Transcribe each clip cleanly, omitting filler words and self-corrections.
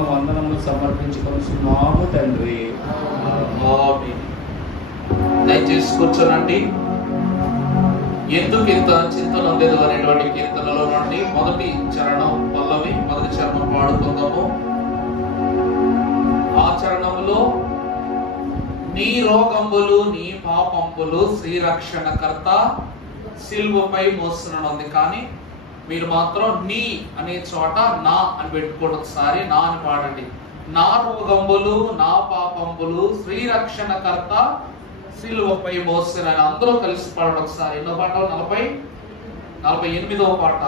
వందనములు సమర్పించుకొనుచున్నాము తండ్రి. ఆమేన్. దయచేసి కూర్చోనండి. ఎందుకు ఇంత చింతన లేదు అనేటువంటి కీర్తనలో నుండి మొదటి చరణం పల్లవి, మొదటి చరణం పాడుకుందాము. ఆ చరణంలో నీ రోగంబులు నీ పాపంబులు శ్రీరక్షణకర్త సిలువపై మోస్తున్నది. కానీ మీరు మాత్రం నీ అనే చోట నా అని పెట్టుకోండి. ఒకసారి నా అని పాడండి. నా రోగంబులు నా పాపంబులు శ్రీరక్షణకర్త సిలువపై మోసిన. అందరూ కలిసి పాడండి ఒకసారి. ఎన్నో పాట? 48వ పాట.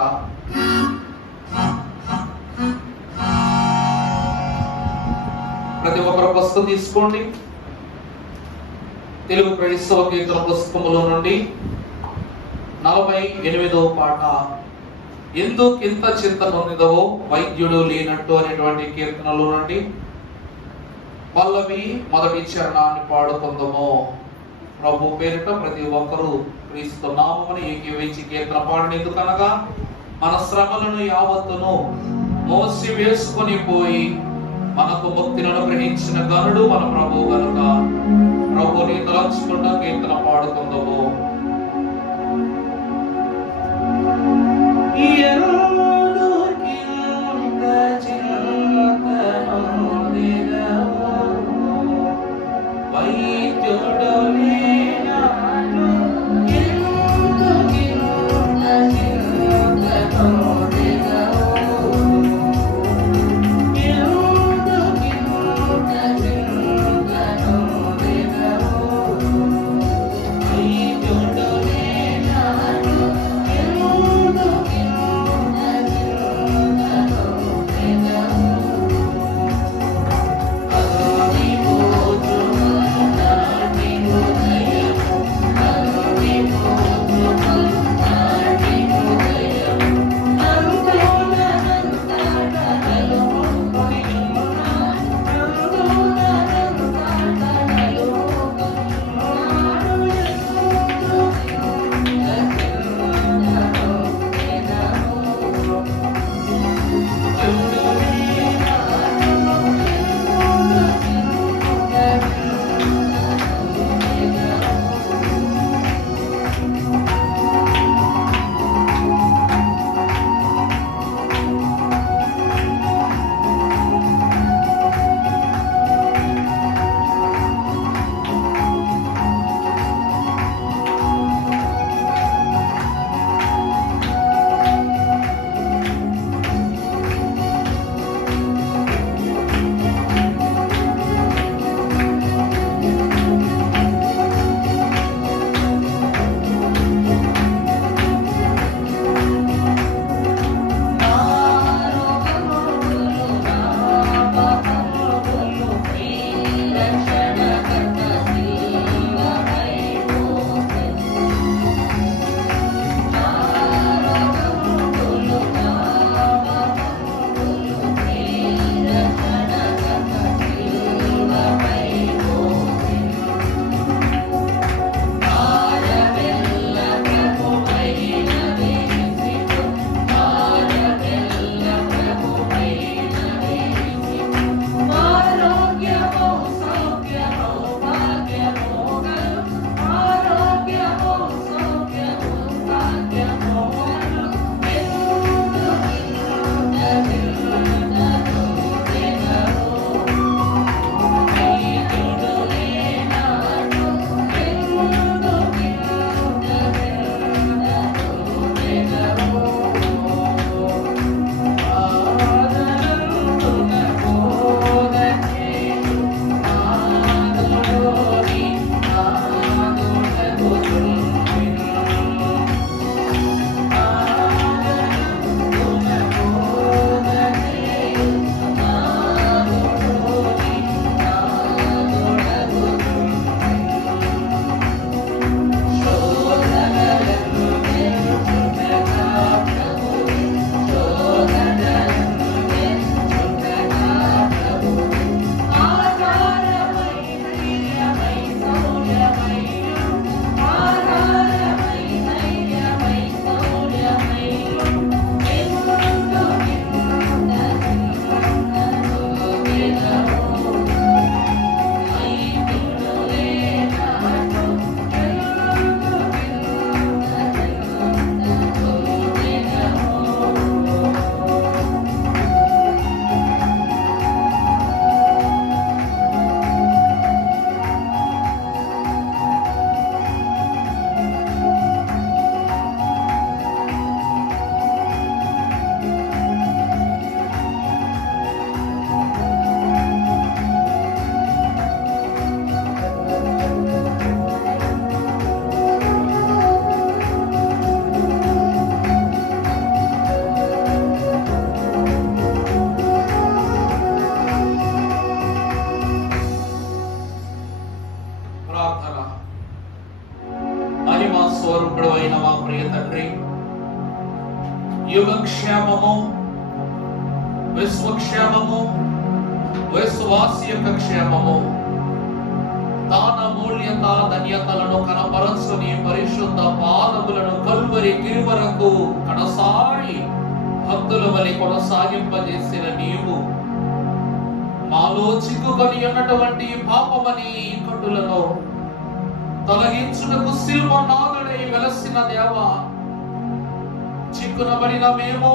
ప్రతి ఒక్కరు పుస్తకం తీసుకోండి. తెలుగు క్రైస్తవ కీర్తన పుస్తకములో నుండి 48వ పాట. ఎందుకింత చింత నొందిదవో వైద్యుడు లేనట్టు అనేటువంటి కీర్తనలో నుండి పల్లవి మొదటి చరణాన్ని పాడుకుందాము. ప్రభు పేరిట ప్రతి ఒక్కరూ క్రీస్తు నామమును ఏకీవించి కీర్తన పాడిన. ఎందుకనగా మన శ్రమలను యావత్తును మోసి వేసుకొని పోయి మనకు ముక్తిని అనుగ్రహించిన గనుడు మన ప్రభు గనుక ప్రభుని తలంచుకున్న కీర్తన పాడుకుందాము. ప్రియ తండ్రి, యుగక్షేమము, విశ్వక్షేమము, విశ్వాసి యొక్క క్షేమము, దాన మూల్యత ధన్యతలను కనపరచుని పరిశుద్ధ పాదములను కల్వరి గిరివరకు కడసారి భక్తుల వలె కొనసాగింపజేసిన నీవు మాలో చిక్కుకొని ఉన్నటువంటి పాపమని కట్టులను తొలగించుటకు శిల్వనాథుడై వెలసిన దేవా, చిక్కునబడిన మేము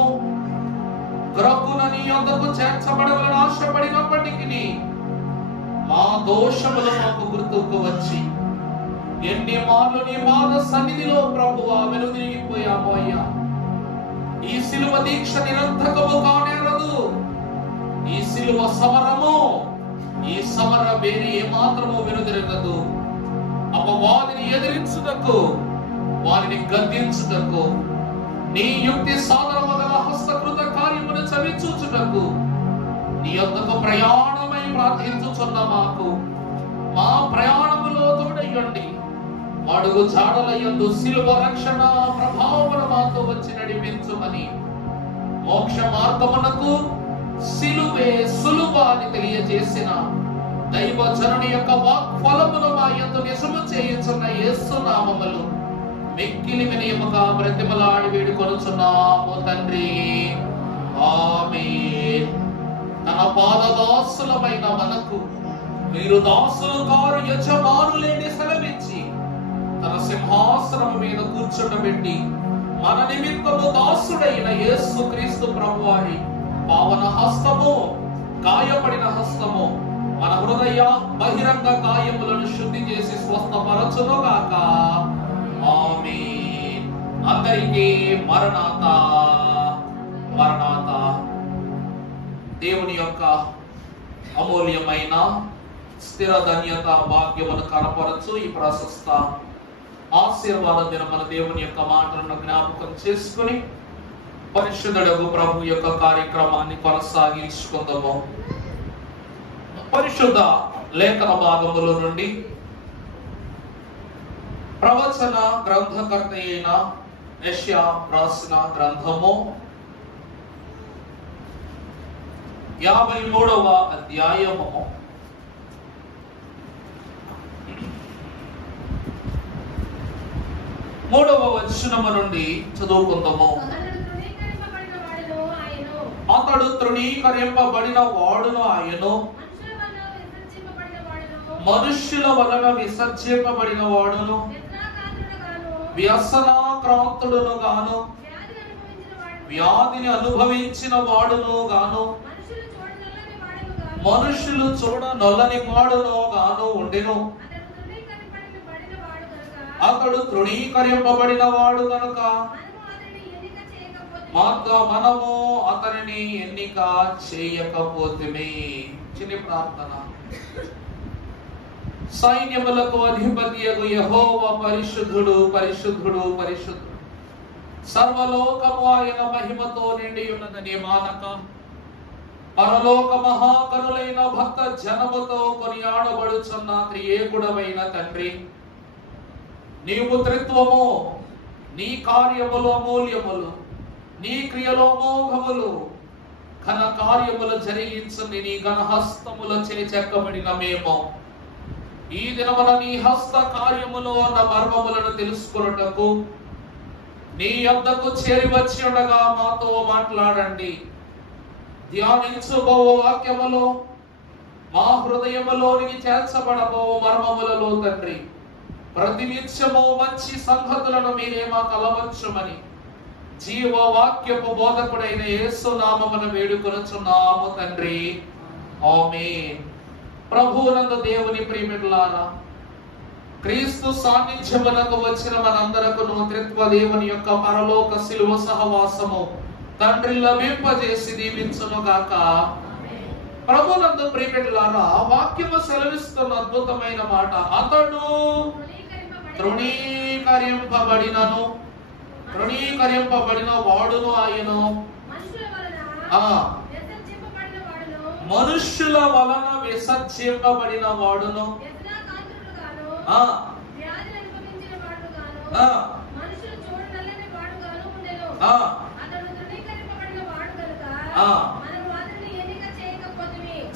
గ్రక్కున నీ యొద్దకు చేర్చబడవలని ఆశపడినప్పటికీ మా దోషములు మాకు గుర్తుకు వచ్చి ఎన్ని మార్లు నీ పాద సన్నిధిలో ప్రభువా వెనుదిరిగిపోయాము అయ్యా. ఈ శిలువ దీక్ష నిరంతకము కానేరదు. ఈ శిలువ సమరము, ఈ సమర వేరి ఏమాత్రము వెనుదిరగదు. అపవాదిని ఎదిరించుటకు, వారిని గద్దించుటకు, నీ యుక్తి సాధనము గల హస్తకృత కార్యమును చవిచూచుటకు నీ యొద్దకు ప్రయాణమై ప్రార్థించుచున్న మాకు మా ప్రయాణములో తోడయ్యండి. అడుగు జాడలయందు శిలువ రక్షణ ప్రభావమును మాతో వచ్చి నడిపించుమని, మోక్ష మార్గమునకు శిలువే సులువ అని తెలియజేసిన దైవ జనుని యొక్క వాక్ఫలమును మా యందు నిజము చేయుచున్న యేసు నామములో మిక్కిలి వినయముగా బ్రతిమలాడి వేడుకొనుచున్నాము తండ్రి. ఆమేన్. తన పాదదాసులమైన మనకు మీరు దాసులు కారు యజమానులేని సెలవిచ్చి తన సింహాసనం మీద కూర్చుండబెట్టి మన నిమిత్తము దాసుడైన యేసు క్రీస్తు ప్రభువారి పావన హస్తము, గాయపడిన హస్తము మన హృదయ బహిరంగ గాయములను శుద్ధి చేసి స్వస్థపరచునుగాక. ఆమేన్. అందరికీ మరణాత మరణాత. దేవుని యొక్క అమూల్యమైన స్థిర ధన్యత భాగ్యమును కనపరచు ఈ ప్రశస్త ఆశీర్వాద దిన మన దేవుని యొక్క మాటలను జ్ఞాపకం చేసుకుని పరిశుద్ధుడగు ప్రభు యొక్క కార్యక్రమాన్ని కొనసాగించుకుందాము. పరిశుద్ధ లేఖన భాగముల నుండి ప్రవచన గ్రంథకర్త అయిన యెషయా రాసిన గ్రంథము 53వ అధ్యాయము 3వ వచనము నుండి చదువుకుందాము. అతడు తృణీకరింపబడిన వాడును ఆయను, మనుష్యుల వలన విసర్జింపబడిన వాడును, వ్యసనాక్రాంతుడును గాను, వ్యాధిని అనుభవించిన వాడును గాను, మనుషులు చూడ నొల్లని వాడును గాను ఉండెను. అతడు తృణీకరింపబడిన వాడు కనుక మనము అతనిని ఎన్నిక చేయకపోతేమే. చిన్న ప్రార్థన. సైన్యములకు అధిపతియగు యెహోవా పరిశుద్ధుడు, పరిశుద్ధుడు, పరిశుద్ధుడు. సర్వలోకము ఆయన మహిమతో నిండి ఉన్నదని మానక పరలోక మహాకనులైన భక్త జనముతో కొనియాడబడుచున్న త్రియేకుడవైన తండ్రి, నీవు త్రిత్వము, నీ కార్యములు అమూల్యములు, నీ క్రియలో మోఘములు, ఘన కార్యములు జరిగించుని నీ ఘనహస్తముల చెక్కబడిన మేము ఈ దినమున నీ హస్త కార్యములో ఉన్న మర్మములను తెలుసుకొనుటకు నీ యొద్దకు చేరి వచ్చి ఉండగా మాతో మాట్లాడండి. ధ్యానించుబో వాక్యములో మా హృదయములోనికి చేర్చబడబో మర్మములలో తండ్రి ప్రతినిత్యము మంచి సంగతులను మీరే మాకు అలవర్చుమని జీవ వాక్యపు బోధకుడైన యేసు నామమున వేడుకొనుచున్నాము తండ్రి. ఆమేన్. ప్రభువునందు దేవుని ప్రియమిటులారా, క్రీస్తు సాన్నిధ్యమునకు వచ్చిన మనందరకును త్రిత్వ దేవుని యొక్క పరలోక శిలువ సహవాసము తండ్రి లభింపజేసి దీవించునుగాక. ప్రభువునందు ప్రియమిటులారా, వాక్యము సెలవిస్తున్న అద్భుతమైన మాట, అతడు తృణీకరింపబడిన వాడును ఆయను, మనుష్యుల వలన విసర్జింపబడిన వాడును,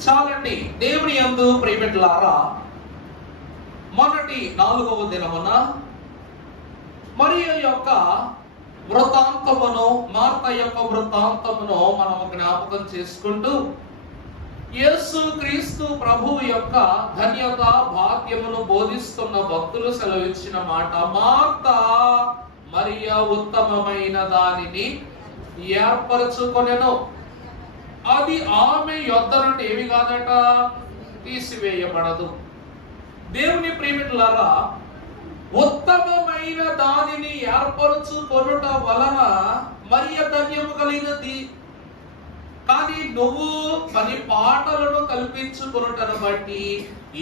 చాలండి. దేవుని యందు ప్రియబిడ్డలారా, మొన్నటి 4వ దినమున మరియ యొక్క వృత్తాంతమును, మార్త యొక్క వృత్తాంతమును మనం జ్ఞాపకం చేసుకుంటూ యేసు క్రీస్తు ప్రభువు యొక్క ధన్యత భాగ్యమును బోధిస్తున్న భక్తులు సెలవిచ్చిన మాట, మార్త మరియ ఉత్తమమైన దానిని ఏర్పరచుకొనెను, అది ఆమె యొద్ద నుండి ఏమి కాదట, తీసివేయబడదు. దేవుని ప్రియమిటులారా, ఉత్తమమైన దానిని ఏర్పరచుకొనుట వలన మరియ ధన్యము కలిగినది. కానీ నువ్వు పని పాటలను కల్పించుకొనుటను బట్టి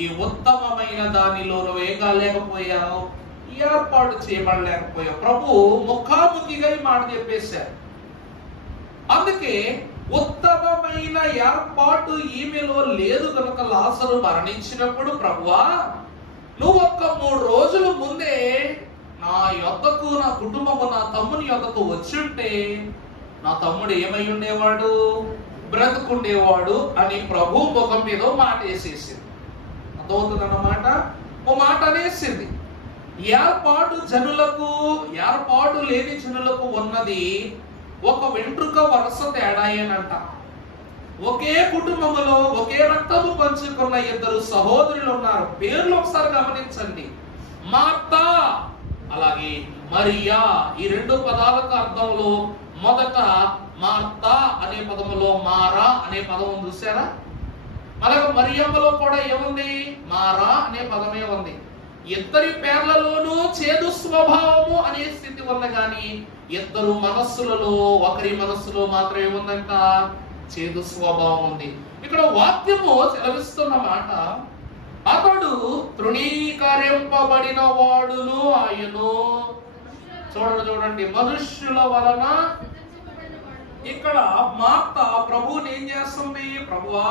ఈ ఉత్తమమైన దానిలో నువ్వేం కాలేకపోయావు, ఏర్పాటు చేయబడలేకపోయావు. ప్రభు ముఖాముఖిగా ఈ మాట చెప్పేశారు. అందుకే ఉత్తమమైన ఏర్పాటు ఈమెలో లేదు కనుక లాజరు మరణించినప్పుడు, ప్రభువా నువ్వు ఒక్క 3 రోజుల ముందే నా యొద్దకు, నా కుటుంబము, నా తమ్ముని యొద్దకు వచ్చుంటే నా తమ్ముడు ఏమై ఉండేవాడు, బ్రతుకుండేవాడు అని ప్రభు ముఖం మీద మాట వేసేసింది. అర్థమవుతుందన్నమాట, ఓ మాట అనేసింది. ఏర్పాటు జనులకు, ఏర్పాటు లేని జనులకు ఉన్నది ఒక వెంట్రుక వరుస తేడాయేనంట. ఒకే కుటుంబములో ఒకే రక్తము పంచుకున్న 2 సహోదరులు ఉన్నారు. పేర్లు ఒకసారి గమనించండి, మార్త అలాగే మరియా. ఈ 2 పదాలకు అర్థంలో మొదట మార్త అనే పదములో మారా అనే పదం చూసారా? అలాగే మరియమ్మలో కూడా ఏముంది, మారా అనే పదమే ఉంది. ఇద్దరి పేర్లలోనూ చేదు స్వభావము అనే స్థితి ఉంది, కానీ 2 మనస్సులలో ఒకరి మనస్సులో మాత్రం ఏముందంట, చేదు స్వభావం ఉంది. ఇక్కడ వాక్యము సెలవిస్తున్న మాట, అతడు తృణీకరింపబడిన వాడును ఆయను. చూడండి, మనుష్యుల వలన. ఇక్కడ మార్త ప్రభువుని ఏం చేస్తుంది, ప్రభువా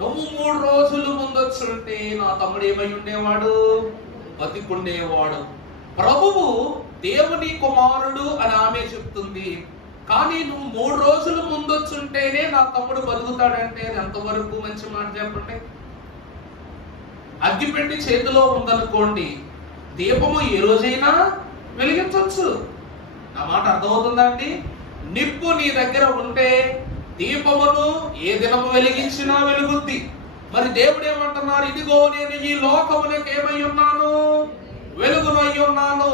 నువ్వు 3 రోజులు ముందొచ్చుంటే నా తమ్ముడు ఏమై ఉండేవాడు, బతికుండేవాడు. ప్రభువు దేవుని కుమారుడు అని ఆమె చెప్తుంది, కానీ నువ్వు 3 రోజులు ముందొచ్చుంటేనే నా తమ్ముడు బతుకుతాడంటే అది ఎంతవరకు మంచి మాట చెప్పండి. అగ్గిపెట్టి చేతిలో ఉందనుకోండి, దీపము ఏ రోజైనా వెలిగించవచ్చు. నా మాట అర్థమవుతుందా అండి? నిప్పు నీ దగ్గర ఉంటే దీపమును ఏ దినము వెలిగించినా వెలుగుద్ది. మరి దేవుడు ఏమంటున్నారు, ఇదిగో నేను ఈ లోకమునకు ఏమై ఉన్నాను, వెలుగునై ఉన్నాను.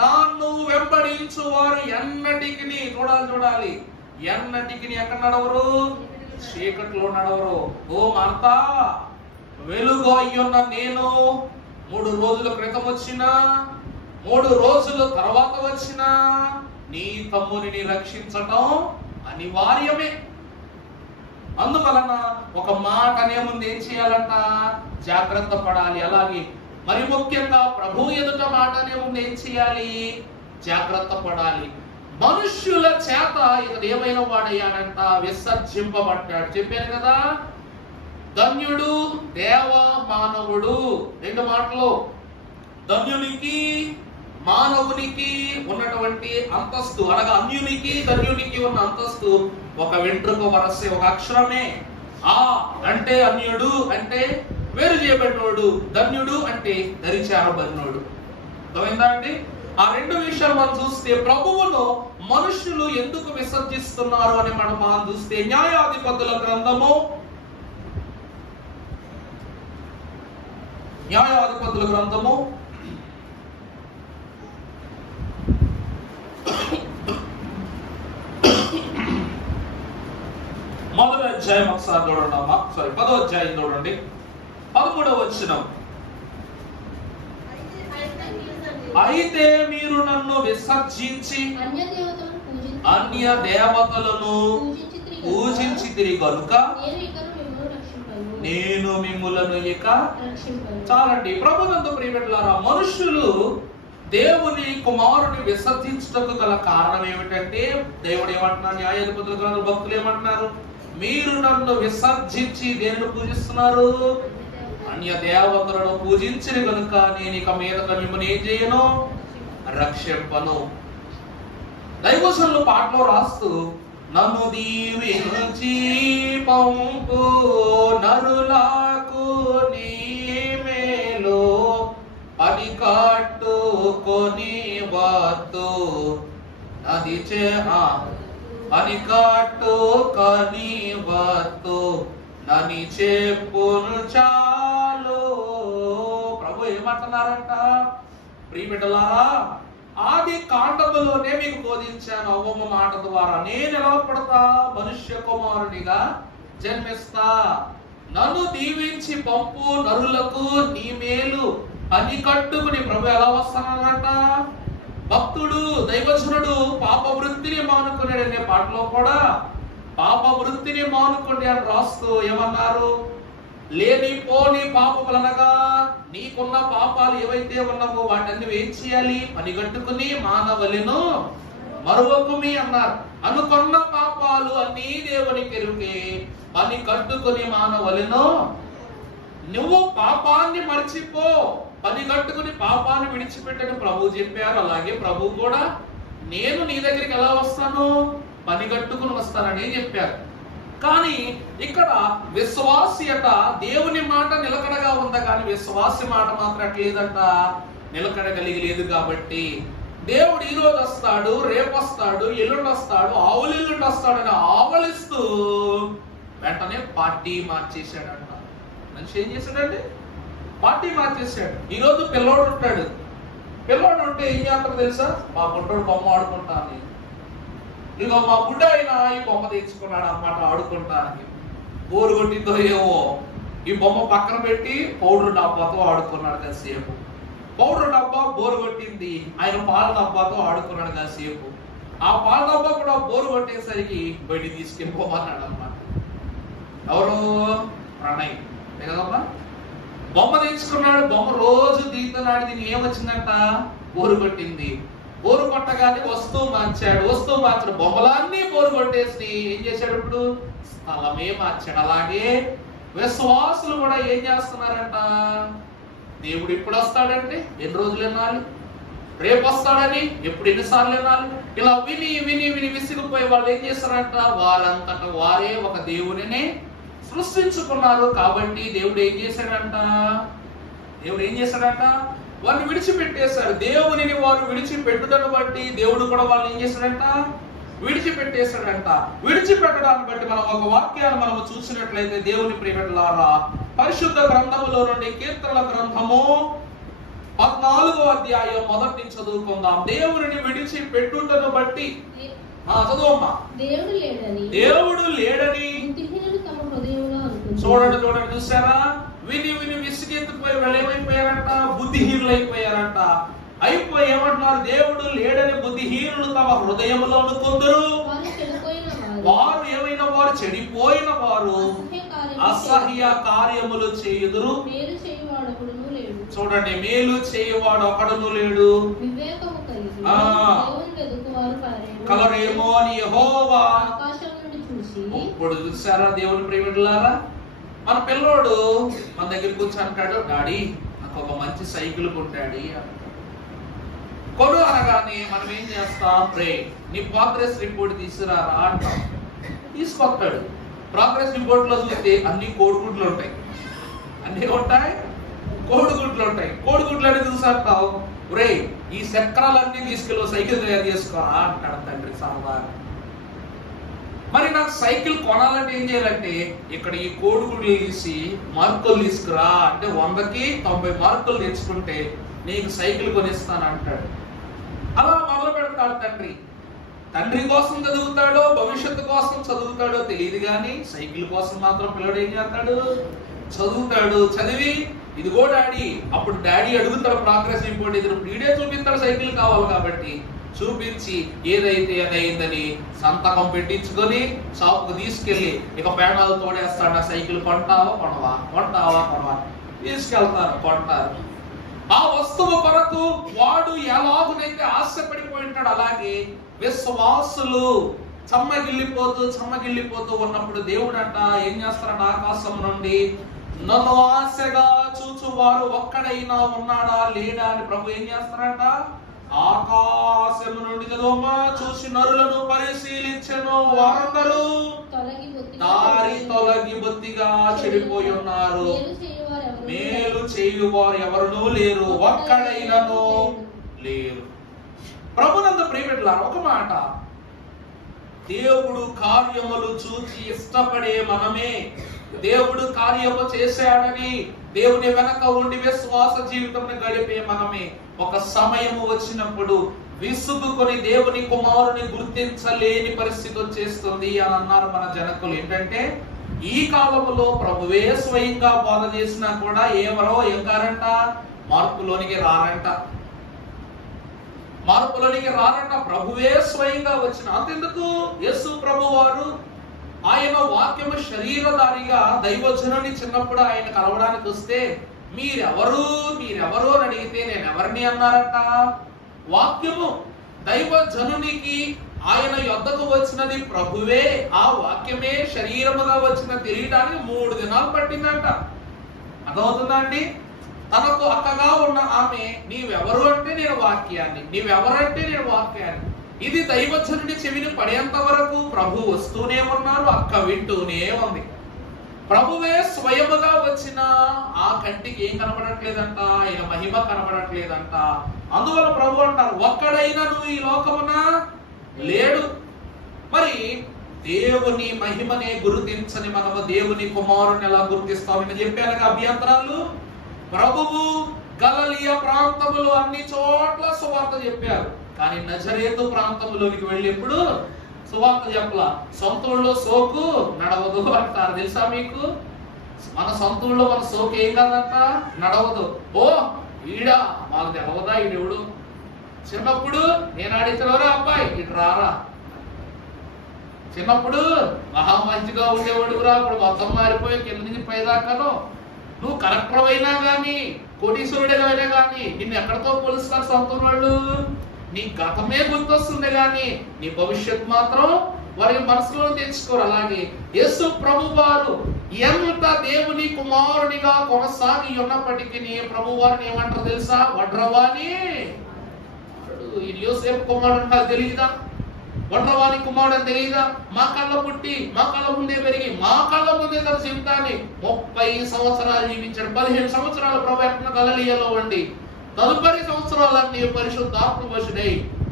నన్ను వెంబడించు వారు ఎన్నటికి చూడాలి, ఎన్నటికి ఎక్కడ నడవరు, చీకట్లో నడవరు. ఓ మార్త, వెలుగు అయ్యున్న నేను 3 రోజుల క్రితం వచ్చినా, 3 రోజుల తర్వాత వచ్చినా నీ తమ్ముని రక్షించటం అనివార్యమే. అందువలన ఒక మాట అనే ముందు ఏం చేయాలంట, జాగ్రత్త పడాలి. అలాగే మరి ముఖ్యంగా ప్రభు ఎదుట మాట అనే ముందు ఏం చేయాలి, జాగ్రత్త పడాలి. మనుష్యుల చేత ఇతడు ఏమైనా వాడయ్యాడంట, విసర్జింపబడ్డాడు. చెప్పాను కదా, ధన్యుడు దేవ మానవుడు. 2 మాటలు, ధన్యునికి మానవునికి ఉన్నటువంటి అంతస్తు, అనగా అన్యునికి ధన్యునికి ఉన్న అంతస్తు ఒక వెంట్రుక వరసే, ఒక అక్షరమే. ఆ అంటే అన్యుడు అంటే వేరు చేయబడినోడు, ధన్యుడు అంటే దరిచేరబడినోడు. అర్థమైందా అండి? ఆ 2 విషయాలు మనం చూస్తే ప్రభువును మనుషులు ఎందుకు విసర్జిస్తున్నారు అని మనం చూస్తే, న్యాయాధిపతుల గ్రంథము, న్యాయాధిపతుల గ్రంథము 1వ అధ్యాయం ఒకసారి చూడండి అమ్మా. 10వ అధ్యాయం చూడండి, 13వ వచనం. అయితే మీరు నన్ను విసర్జించి అన్య దేవతలను పూజించితిరి గనుక నేను మిమ్ములను ఇక. చాలండి. ప్రభునందు ప్రియబిడ్డలారా, మనుషులు దేవుని కుమారుని విసర్జించుటకు గల కారణం ఏమిటంటే, దేవుడు ఏమంటున్నారు, న్యాయాధిపతుల గ్రంథం భక్తులు ఏమంటున్నారు, మీరు నన్ను విసర్జించి దేనిని పూజిస్తున్నారు, అన్య దేవతలను పూజించిరి కనుక నేను ఇక మీదట మిమ్మల్ని ఏం చేయను, రక్షింపను. దైవజనులు పాటలో రాస్తూ నన్ను దీవించి పంపు నరులకు నీ మేలు పని కట్టుకొని వద్దు అది పని కట్టుకొని వద్దు నని చెప్పును చాలు. ప్రభు ఏమంటున్నారంట? ప్రియబిడ్డలారా, ఆది కాండములోనే మీకు బోధించాను అవ్వమ్మ మాట ద్వారా, నేను ఎలా పడతా? మనుష్య కుమారునిగా జన్మిస్తా, నన్ను దీవించి పంపు నరులకు నీ మేలు పని కట్టుకుని. ప్రభు ఎలా వస్తున్నారంట? భక్తుడు దైవజనుడు పాప వృత్తిని మానుకున్నాడనే పాటలో కూడా పాప వృత్తిని మానుకోండి అని రాస్తూ ఏమన్నారు? లేనిపోని పాపములనగా నీకున్న పాపాలు ఏవైతే ఉన్నావో వాటన్ని ఏం చేయాలి? పనిగట్టుకుని మానవలను మరువకుమి అన్నారు. అనుకున్న పాపాలు అన్నీ దేవునికి ఎరుకే, పని కట్టుకుని మానవలను. నువ్వు పాపాన్ని మర్చిపో, పని కట్టుకుని పాపాన్ని విడిచిపెట్టని ప్రభు చెప్పారు. అలాగే ప్రభు కూడా నేను నీ దగ్గరికి ఎలా వస్తాను? పని కట్టుకుని వస్తానని చెప్పారు. కానీ ఇక్కడ విశ్వాసి అట దేవుని మాట నిలకడగా ఉందా, కానీ విశ్వాసి మాట మాత్రం అట్లేదంట, నిలకడ కలిగి లేదు. కాబట్టి దేవుడు ఈ రోజు వస్తాడు, రేపు వస్తాడు, ఎల్లుండి వస్తాడు, ఆవులెల్లుండి వస్తాడని ఆవలిస్తూ వెంటనే పార్టీ మార్చేశాడంట. మనిషి ఏం చేశాడండి? పార్టీ మార్చేశాడు. ఈ రోజు పిల్లోడు ఉంటాడు, పిల్లోడు ఉంటే ఏం చేస్తాడు తెలుసా? మా బుడ్డోడు బొమ్మ ఆడుకుంటాను, ఇదిగో మా బుడ్డ అయినా ఈ బొమ్మ తెచ్చుకున్నాడు అన్నమాట ఆడుకుంటానికి. బోరు కొట్టిందో ఏవో ఈ బొమ్మ పక్కన పెట్టి పౌడర్ డబ్బాతో ఆడుకున్నాడు కాసేపు. పౌడర్ డబ్బా బోరు కొట్టింది, ఆయన పాల డబ్బాతో ఆడుకున్నాడు కాసేపు. ఆ పాల డబ్బా కూడా బోరు కొట్టేసరికి బయటికి తీసుకెళ్ళిపోమన్నాడు అన్నమాట. ఎవరు? ప్రణయ్ కదమ్మా. బొమ్మ తెచ్చుకున్నాడు, బొమ్మ రోజు దీతున్నాడు. దీనికి ఏమొచ్చిందంట? బోరు కొట్టింది. బోరు కొట్టగానే వస్తువు మార్చాడు, వస్తువు మార్చాడు, బొమ్మలన్నీ బోరు కొట్టేసి ఏం చేశాడు? ఇప్పుడు స్థలమే మార్చాడు. అలాగే విశ్వాసులు కూడా ఏం చేస్తున్నారంట? దేవుడు ఇప్పుడు వస్తాడంటే ఎన్ని రోజులు వినాలి? రేపు వస్తాడని ఎన్నిసార్లు వినాలి? ఇలా విని విని విని విసిగిపోయి వాళ్ళు ఏం చేస్తారంట? వారంతట వారే ఒక దేవునిని సృష్టించుకున్నారు. కాబట్టి దేవుడు ఏం చేశాడంట? వారిని విడిచిపెట్టేశారు. దేవునిని వారు విడిచిపెట్టుదను బట్టి దేవుడు కూడా వాళ్ళని ఏం చేశాడంట? విడిచిపెట్టేశాడంట. విడిచిపెట్టడాన్ని బట్టి మనం ఒక వాక్యాన్ని మనం చూసినట్లయితే దేవుని ప్రియబిడ్డలారా, పరిశుద్ధ గ్రంథములో నుండి కీర్తనల గ్రంథము 14వ అధ్యాయం మొదటి నుంచి చదువుకుందాం. దేవుని విడిచిపెట్టుటను బట్టి చదువమ్మా. దేవుడు లేడని చూడండి, చూసారా? విని విని విసిగెత్తిపోయి వాళ్ళు ఏమైపోయారంట? బుద్ధిహీనులు అయిపోయారంట. అయిపోయి ఏమంటున్నారు? దేవుడు లేడని బుద్ధిహీనులు తమ హృదయంలో అనుకుందరు. వారు ఏమైనా వారు చెడిపోయిన వారు అసహ్య కార్యములు చేయుదురు. చూడండి, మేలు చేయువాడు ఒకడును లేడు. కలరేమో అని యెహోవా. ఇప్పుడు చూసారా దేవుని ప్రియబిడ్డలారా? మన పిల్లోడు మన దగ్గరికి వచ్చి అంటాడు, డాడీ నాకు ఒక మంచి సైకిల్ కొట్టాడి. కొడు అనగానే మనం ఏం చేస్తాం? రే నీ ప్రోగ్రెస్ రిపోర్ట్ తీసుకురారా అంటాం. తీసుకొస్తాడు. ప్రోగ్రెస్ రిపోర్ట్ లో చూస్తే అన్ని కోడిగుడ్లు ఉంటాయి. అన్ని ఉంటాయి, కోడిగుడ్లు ఉంటాయి. కోడిగుడ్లు అంటే చూసేస్తావు, రే ఈ చక్రాలన్నీ తీసుకెళ్ళి సైకిల్ తయారు చేసుకోరా అంటాడు తండ్రి సరదాగా. మరి నాకు సైకిల్ కొనాలంటే ఏం చేయాలంటే ఇక్కడ ఈ కోడిగుడ్లు తీసి మార్కులు తీసుకురా అంటే 100కి 90 మార్కులు తెచ్చుకుంటే నీకు సైకిల్ కొనిస్తాను అంటాడు. అలా మొదలు పెడతాడు తండ్రి. తండ్రి కోసం చదువుతాడో భవిష్యత్తు కోసం చదువుతాడో తెలియదు కానీ సైకిల్ కోసం మాత్రం పిల్లడు ఏం చేస్తాడు? చదువుతాడు. చదివి ఇదిగో డాడీ, అప్పుడు డాడీ అడుగుతాడు ప్రోగ్రెస్ రిపోర్ట్, ఇది వీడే చూపిస్తాడు సైకిల్ కావాలి కాబట్టి. చూపించి ఏదైతే అదైందని సంతకం పెట్టించుకొని షాప్కు తీసుకెళ్లి ఇక పేడాలు తోడేస్తాడు. ఆ సైకిల్ కొంటావా కొనవా, కొంటావా కొనవా, తీసుకెళ్తారు, కొంటారు. ఆ వస్తువు కొరకు వాడు ఎలాగునైతే ఆశపడిపోయి ఉంటాడు, అలాగే విశ్వాసులు చెమ్మగిల్లిపోతూ ఉన్నప్పుడు దేవుడు అంట ఏం చేస్తారంట? ఆకాశం నుండి నన్ను ఆశగా చూచువారు ఒక్కడైనా ఉన్నాడా లేడా అని ప్రభు ఏం చేస్తారంట? ఆకాశము నుండి చదవమా చూసి నరులను పరిశీలించెను, వారందరూ దారి తొలగి బొత్తిగా చెడిపోయి ఉన్నారు, మేలు చేయువారు ఎవరునూ లేరు, ఒక్కడైనను లేరు. ప్రభునందు ప్రియబిడ్డలారా, ఒక మాట, దేవుడు కార్యములు చూచి ఇష్టపడే మనమే, దేవుడు కార్యము చేశాడని దేవుని వెనక ఉండి విశ్వాస జీవితం గడిపే మనమే ఒక సమయము వచ్చినప్పుడు విసుగుకొని దేవుని కుమారుని గుర్తించలేని పరిస్థితి వచ్చేస్తుంది అని అన్నారు మన జనకులు. ఏంటంటే ఈ కాలంలో ప్రభువే స్వయంగా బోధ చేసినా కూడా ఎవరో ఎంకారంట, మార్పులోనికి రారంట. ప్రభువే స్వయంగా వచ్చిన. అంతెందుకు, యేసు ప్రభు వారు ఆయన వాక్యము శరీరధారిగా దైవజనుని చిన్నప్పుడు ఆయన కలవడానికి వస్తే మీరెవరు అని అడిగితే నేను ఎవరిని అన్నారట? వాక్యము దైవజనునికి ఆయన యొద్దకు వచ్చినది ప్రభువే, ఆ వాక్యమే శరీరముగా వచ్చిన తెలియడానికి 3 దినాలు పట్టిందంట. అర్థమవుతుందా అండి? తనకు అక్కగా ఉన్న ఆమె నీవెవరు అంటే నేను వాక్యాన్ని, నీవెవరంటే నేను వాక్యాన్ని. ఇది దైవజనుడి చెవిని పడేంత వరకు ప్రభు వస్తూనే ఉన్నారు, అక్క వింటూనే ఉంది. ప్రభువే స్వయముగా వచ్చిన ఆ కంటికి ఏం కనబడట్లేదంట, ఆయన మహిమ కనబడట్లేదంట. అందువల్ల ప్రభు అంటారు, ఒక్కడైనను ఈ లోకమున లేడు. మరి దేవుని మహిమనే గుర్తించని మనము దేవుని కుమారుని ఎలా గుర్తిస్తామని చెప్పాను. అభ్యంతరాలు, ప్రభువు గలిలయ ప్రాంతములు అన్ని చోట్ల సువార్త చెప్పారు, కానీ నజరేతు ప్రాంతంలోనికి వెళ్ళి ఎప్పుడు సువార్త చెప్పలా. సొంత ఊళ్ళో సోకు నడవదు అంటారు, తెలుసా మీకు? మన సొంత ఊళ్ళో మన సోకు ఏం కాదంట, నడవదు. ఓ ఈడా మాకు తెలవదా, ఈడెవడు? చిన్నప్పుడు నేను అడిగితే అబ్బాయి ఇటు రారా, చిన్నప్పుడు మహా మంచిగా ఉండేవాడురా, ఇప్పుడు మొత్తం మారిపోయి కింద నుంచి పైదాకాను. నువ్వు కలెక్టర్ అయినా గాని, కోటీశ్వరుడిగా గాని నిన్ను ఎక్కడితో పోలుస్తారు సొంత వాళ్ళు? నీ గతమే గుర్తొస్తుంది గాని నీ భవిష్యత్ మాత్రం వారి మనసులో తెచ్చుకోరు. అలాగే యేసు ప్రభు వారు ఎంత దేవుని కుమారునిగా కొనసాగి ఉన్నప్పటికీ ప్రభు వారిని ఏమంటారు తెలుసా? వడ్రవాణి. యోసేపు కుమారుడు నాకు తెలియదా? వడ్రవాణి కుమారుడు అని తెలియదా? మా కళ్ళ పుట్టి మా కళ్ళ ముందే పెరిగి మా కళ్ళ ముందే తన జీవితాన్ని 30 సంవత్సరాలు జీవించాడు. 15 సంవత్సరాల ప్రభు గలిలయలో ఉండి తదుపరి సంవత్సరాలన్నీ పరిశుద్ధాత్మ వశుడై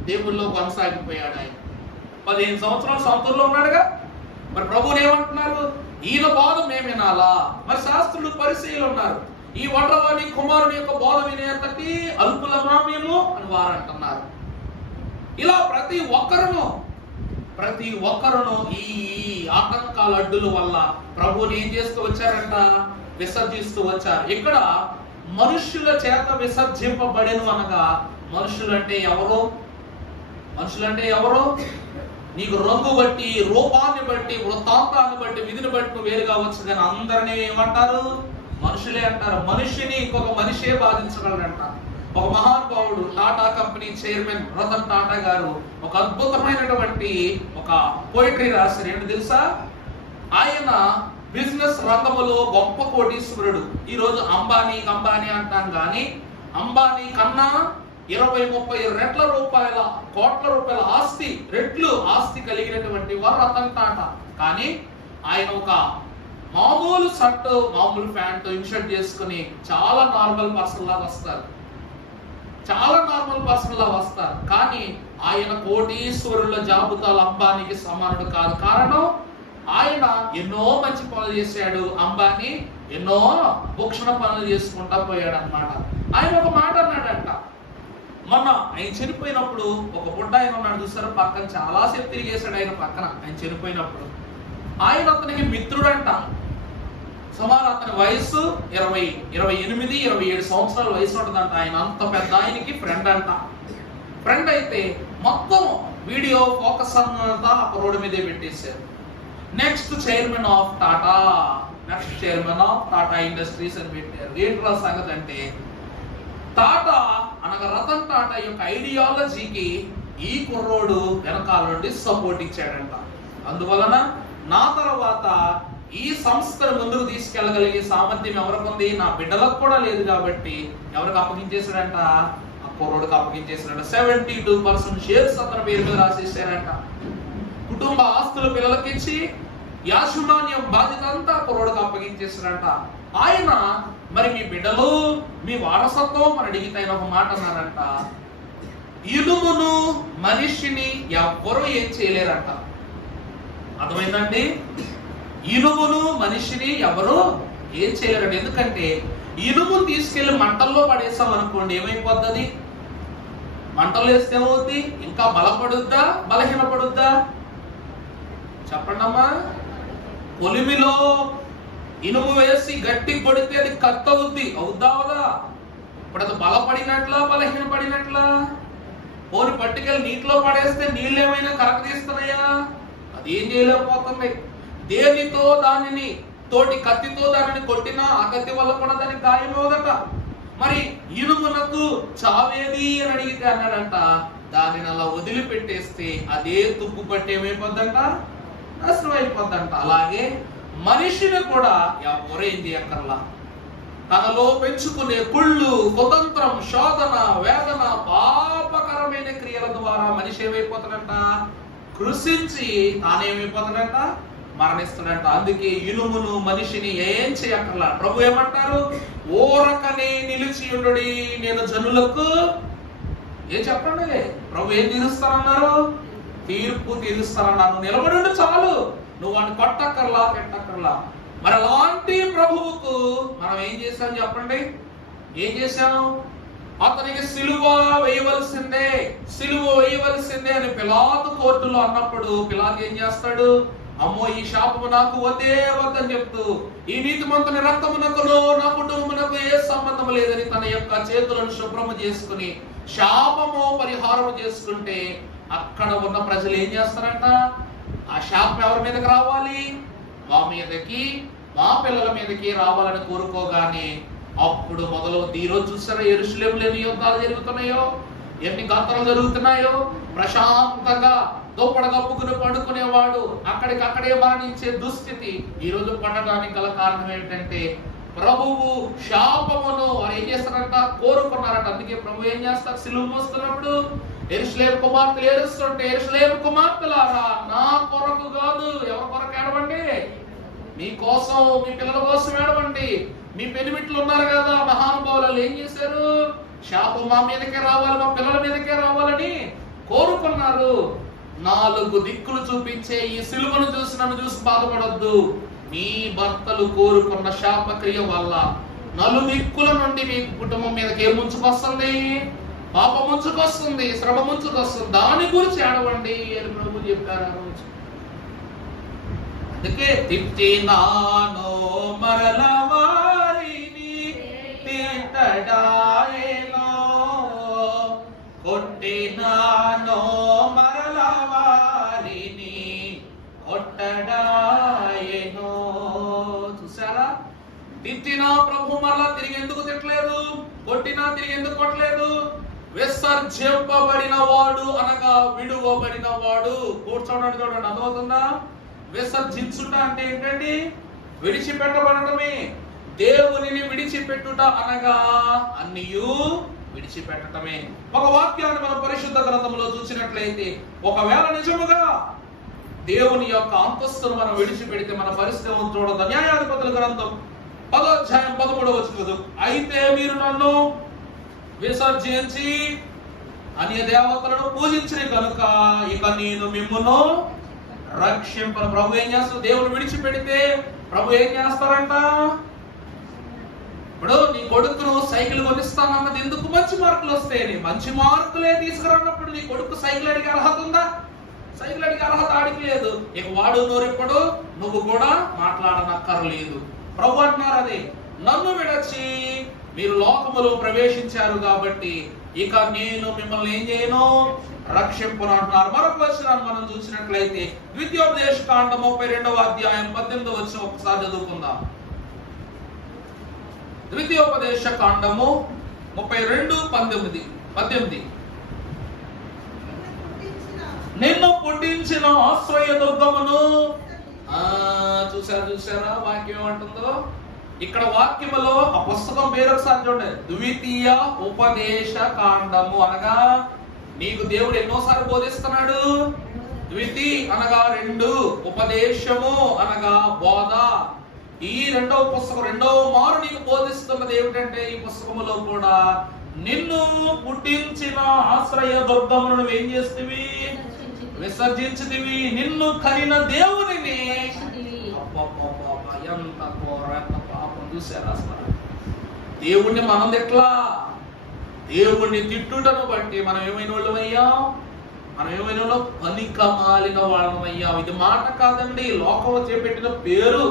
దేవుల్లో కొనసాగిపోయాడు. ఆయన 15 సంవత్సరాలు సొంతూరులో ఉన్నాడుగా. మరి ప్రభువుని ఏమంటున్నారు? ఈయన బోధ మేము వినాలా? మరి శాస్త్రులు పరిశీలు ఉన్నారు, ఈ వడ్రవాణి కుమారుని యొక్క బోధ వినేంతటి అల్పులమా మేము అని వారు అంటున్నారు. ఇలా ప్రతి ఒక్కరును ఈ ఆటంకాల అడ్డుల వల్ల ప్రభువుని ఏం చేస్తూ వచ్చారంట? విసర్జిస్తూ వచ్చారు. ఇక్కడ మనుష్యుల చేత విసర్జింపబడెను అనగా మనుషులంటే ఎవరు? నీకు రంగు బట్టి, రూపాన్ని బట్టి, వృత్తాంతాన్ని బట్టి, విధిని బట్టి నువ్వు వేరుగా వచ్చు, కానీ అందరినీ ఏమంటారు? మనుషులే అంటారు. మనిషిని ఇంకొక మనిషే బాధించగలడంట. ఒక మహానుభావుడు టాటా కంపెనీ చైర్మన్ రతన్ టాటా గారు ఒక అద్భుతమైనటువంటి ఒక పోయిటరీ రాశారు. ఏంటి తెలుసా? ఆయన బిజినెస్ రంగములో గొప్ప కోటీశ్వరుడు. ఈ రోజు అంబానీ అంటాం కానీ అంబానీ కన్నా 20-30 కోట్ల రూపాయల ఆస్తి కలిగినటువంటి వారు రతన్ టాటా. కానీ ఆయన ఒక మామూలు షర్ట్, మామూలు ప్యాంటు, ఇన్షర్ట్ చేసుకుని చాలా నార్మల్ పర్సన్ లాగా వస్తారు. కానీ ఆయన కోటీశ్వరుల జాబితాలో అంబానీకి సమానుడు కాదు. కారణం ఆయన ఎన్నో మంచి పనులు చేశాడు, అంబానీ ఎన్నో భూషణ పనులు చేసుకుంటా పోయాడు అన్నమాట. ఆయన ఒక మాట అన్నాడంట, మొన్న ఆయన చనిపోయినప్పుడు ఒక బుడ్డ ఆయన ఉన్నాడు చూసారు, పక్కన చాలాసేపు తిరిగేశాడు. ఆయన చనిపోయినప్పుడు ఆయన అతనికి మిత్రుడంట. సుమారు అతని వయసు 28-27 సంవత్సరాల వయసు ఉంటుందంట. ఆయన అంత పెద్ద ఆయనకి ఫ్రెండ్ అంట. ఫ్రెండ్ అయితే మొత్తం వీడియో ఫోకస్ అంతా ఆ రోడ్డు మీదే పెట్టేశారు. Next chairman of Tata industries అని పెట్టారు. ఏంట్రా సంగతి అంటే, టాటా అనగా రతన్ టాటా యొక్క ఐడియాలజీకి ఈ కుర్రోడు వెనకాల నుండి సపోర్ట్ ఇచ్చాడంట. అందువలన నా తర్వాత ఈ సంస్థను ముందుకు తీసుకెళ్లగలిగే సామర్థ్యం ఎవరికి ఉంది? నా బిడ్డలకు కూడా లేదు కాబట్టి ఎవరికి అప్పగించేశాడంట? ఆ కుర్రోడికి అప్పగించేసారంట. 72% షేర్స్ అతని పేరు మీద రాసేసారంట. కుటుంబ ఆస్తులు పిల్లలకి ఇచ్చి యాజమాన్యం బాధ్యత అంతా కుర్రోడికి అప్పగించేసారంట. ఆయన మరి మీ బిడ్డలు మీ వారసత్వం అని అడిగితే ఆయన ఒక మాట అన్నారంట, ఇనుమును మనిషిని ఎవ్వరూ ఏం చేయలేరంట. అర్థమైందండి? ఇనుమును మనిషిని ఎవరు ఏం చేయలేరండి. ఎందుకంటే ఇనుమును తీసుకెళ్లి మంటల్లో పడేసాం అనుకోండి, ఏమైపోద్ది? మంటల్లో వేస్తే ఏమవుద్ది? ఇంకా బలపడుద్దా బలహీనపడుద్దా? చెప్పండి అమ్మా. పొలిమిలో ఇనుము వేసి గట్టి కొడితే అది కత్తవుద్ది, అవుద్దా అవదా? ఇప్పుడు అది బలపడినట్లా బలహీనపడినట్లా? పోని పట్టుకెళ్ళి నీటిలో పడేస్తే నీళ్ళు ఏమైనా కరక తీస్తున్నాయా? అది ఏం చేయలేకపోతుంది. దేనితో దానిని తోటి కత్తితో దానిని కొట్టినా ఆ కత్తి వల్ల కూడా దానికి గాయమవుదట. మరి ఇనుమునకు చావేది అని అడిగితే అన్నాడంట, దానిని అలా వదిలిపెట్టేస్తే అదే తుప్పు పట్టి ఏమైపోద్దంట, నాశనం అయిపోద్దంట. అలాగే మనిషిని కూడా ఎవరు ఏం చేయక్కర్లా. తనలో పెంచుకునే కుళ్ళు, కుతంత్రం, శోధన, వేదన, పాపకరమైన క్రియల ద్వారా మనిషి ఏమైపోతాడంట, కృషించి తానేమైపోతాడంట, మరణిస్తాడంట. అందుకే ఇనుమును మనిషిని ఏం చేయక్కర్లా. ప్రభు ఏమంటారు? ఓరకనే నిలిచి ఉండుడి, నేను జనులకు ఏం చెప్పండి. ప్రభు ఏం తీరుస్తానన్నారు? తీర్పు తీరుస్తానన్నారు. నిలబడి చాలు, నువ్వు వాడిని కొట్టక్కర్లా పెట్టక్కర్లా. మరి అలాంటి ప్రభువుకు మనం ఏం చేశాం చెప్పండి? ఏం చేశాం? అతనికి సిలువ వేయవలసిందే, సిలువ వేయవలసిందే అని పిలాతు కోర్టులో అన్నప్పుడు పిలాతు ఏం చేస్తాడు? అమ్మో ఈ శాపము నాకు వద్దే వద్దని చెప్తూ, ఈ నీతిమంతుని రక్తమునకును నా కుటుంబమునకు ఏ సంబంధం లేదని తన యొక్క చేతులను శుభ్రము చేసుకుని శాపము పరిహారం చేసుకుంటే అక్కడ ఉన్న ప్రజలు ఏం చేస్తారంట? ఆ శాపం ఎవరి మీదకి రావాలి? మా మీదకి, మా పిల్లల మీదకి రావాలని కోరుకోగానే అప్పుడు మొదలవుతుంది. ఈరోజు చూసారా యెరూషలేములో ఎన్ని యుద్ధాలు జరుగుతున్నాయో, ఎన్ని గంటలు జరుగుతున్నాయో. ప్రశాంతంగా దోపడ కప్పుకుని పడుకునేవాడు అక్కడికక్కడే మరణించే దుస్థితి ఈ రోజు పడడానికి గల కారణం ఏమిటంటే ప్రభువు శాపమును వారు ఏం చేస్తారంట? కోరుకున్నారంట. అందుకే ప్రభు ఏం చేస్తారు? సిలువ మోస్తున్నప్పుడు యెరూషలేము కుమార్తెలు ఏడుస్తుంటే, యెరూషలేము కుమార్తెలారా నా కొరకు కాదు, ఎవరి కొరకు ఏడవండి? మీ కోసం, మీ పిల్లల కోసం ఏడవండి. మీ పెనిమిట్లు ఉన్నారు కదా మహానుభావులు, ఏం చేశారు? శాపం మా మీదకే రావాలి, మా పిల్లల మీదకే రావాలని కోరుకున్నారు. 4 దిక్కులు చూపించే ఈ సిలువను చూసి నన్ను చూసి బాధపడొద్దు. మీ భర్తలు కోరుకున్న శాపక్రియ వల్ల 4 దిక్కుల నుండి మీ కుటుంబం మీదకి ఏం ముంచుకొస్తుంది? పాపం ముంచుకొస్తుంది, శ్రమ ముంచుకొస్తుంది. దాని గురించి ఏడవండి అని ప్రభు చెప్పారు ఆ రోజు. అందుకే తిట్టినాను మరల వారిని తిట్టడాయేనో, కొట్టినాను మరల వారిని కొట్టడాయేనో. చూసారా? తిట్టినా ప్రభు మరలా తిరిగి ఎందుకు తిట్టలేదు? కొట్టినా తిరిగి ఎందుకు కొట్టలేదు? విసర్జింపబడిన వాడు అనగా విడువబడిన వాడు. కూర్చోండి, చూడండి, అర్థమవుతుందా? విసర్జించుట అంటే ఏంటండి? విడిచిపెట్టబడటమే. దేవునిని విడిచిపెట్టుట అనగా అన్నియు విడిచిపెట్టటమే. ఒక వాక్యాన్ని మనం పరిశుద్ధ గ్రంథంలో చూసినట్లయితే, ఒకవేళ నిజముగా దేవుని యొక్క అంతస్తును మనం విడిచిపెడితే మన పరిస్థితి చూడదు. న్యాయాధిపతుల గ్రంథం 10వ అధ్యాయం 13వ వచనం, అయితే మీరు నన్ను విసర్జించి అన్య దేవతలను పూజించిన కనుక ఇక నేను మిమ్మును రక్షింపను. ప్రభు ఏం చేస్తారు? దేవుని విడిచిపెడితే ప్రభు ఏం చేస్తారంట? ఇప్పుడు నీ కొడుకును సైకిల్ కొనిస్తానన్నది ఎందుకు? మంచి మార్కులు వస్తాయని. మంచి మార్కులే తీసుకురానప్పుడు నీ కొడుకు సైకిల్ అడిగే అర్హత ఉందా? సైకిల్ అడిగే అర్హత ఆడికి లేదు. ఇక వాడు నోరెప్పుడు నువ్వు కూడా మాట్లాడనక్కర్లేదు. ప్రభు అంటున్నారు అదే, నన్ను విడచి మీరు లోకములో ప్రవేశించారు కాబట్టి ఇక నేను మిమ్మల్ని ఏం చేయను? రక్షింపను అంటున్నారు. మరొక వచనాన్ని మనం చూసినట్లయితే ద్వితీయోపదేశ కాండం 32వ అధ్యాయం 18వ వచనం ఒకసారి చదువుకుందాం. ద్వితీయోపదేశ కాండము 32:18. నిన్ను పుట్టించిన ఆశ్రయ దుర్గమును. చూసారా వాక్యం ఏమంటుందో? ఇక్కడ వాక్యములో ఆ పుస్తకం పేరు ఒకసారి చూడండి, ద్వితీయ ఉపదేశ కాండము. అనగా నీకు దేవుడు ఎన్నోసార్లు బోధిస్తున్నాడు? ద్వితి అనగా రెండు, ఉపదేశము అనగా బోధ. ఈ రెండవ పుస్తకం, రెండవ మారు నీకు బోధిస్తున్నది ఏమిటంటే, ఈ పుస్తకములో కూడా నిన్ను పుట్టించిన ఆశ్రయ దుర్గమును నువ్వేం చేస్తేవి? విసర్జించితివి. నిన్ను కనిన దేవునిని ఎంత పాపం చూసారా అసలు? దేవుణ్ణి మనం ఎట్లా? దేవుణ్ణి తిట్టుటను బట్టి మనం ఏమైన వాళ్ళమయ్యాం? మనం ఏమైనా వాళ్ళం? పనిక మాలిన వాళ్ళమయ్యాం. ఇది మాట కాదండి, లోకం చేపెట్టిన పేరు.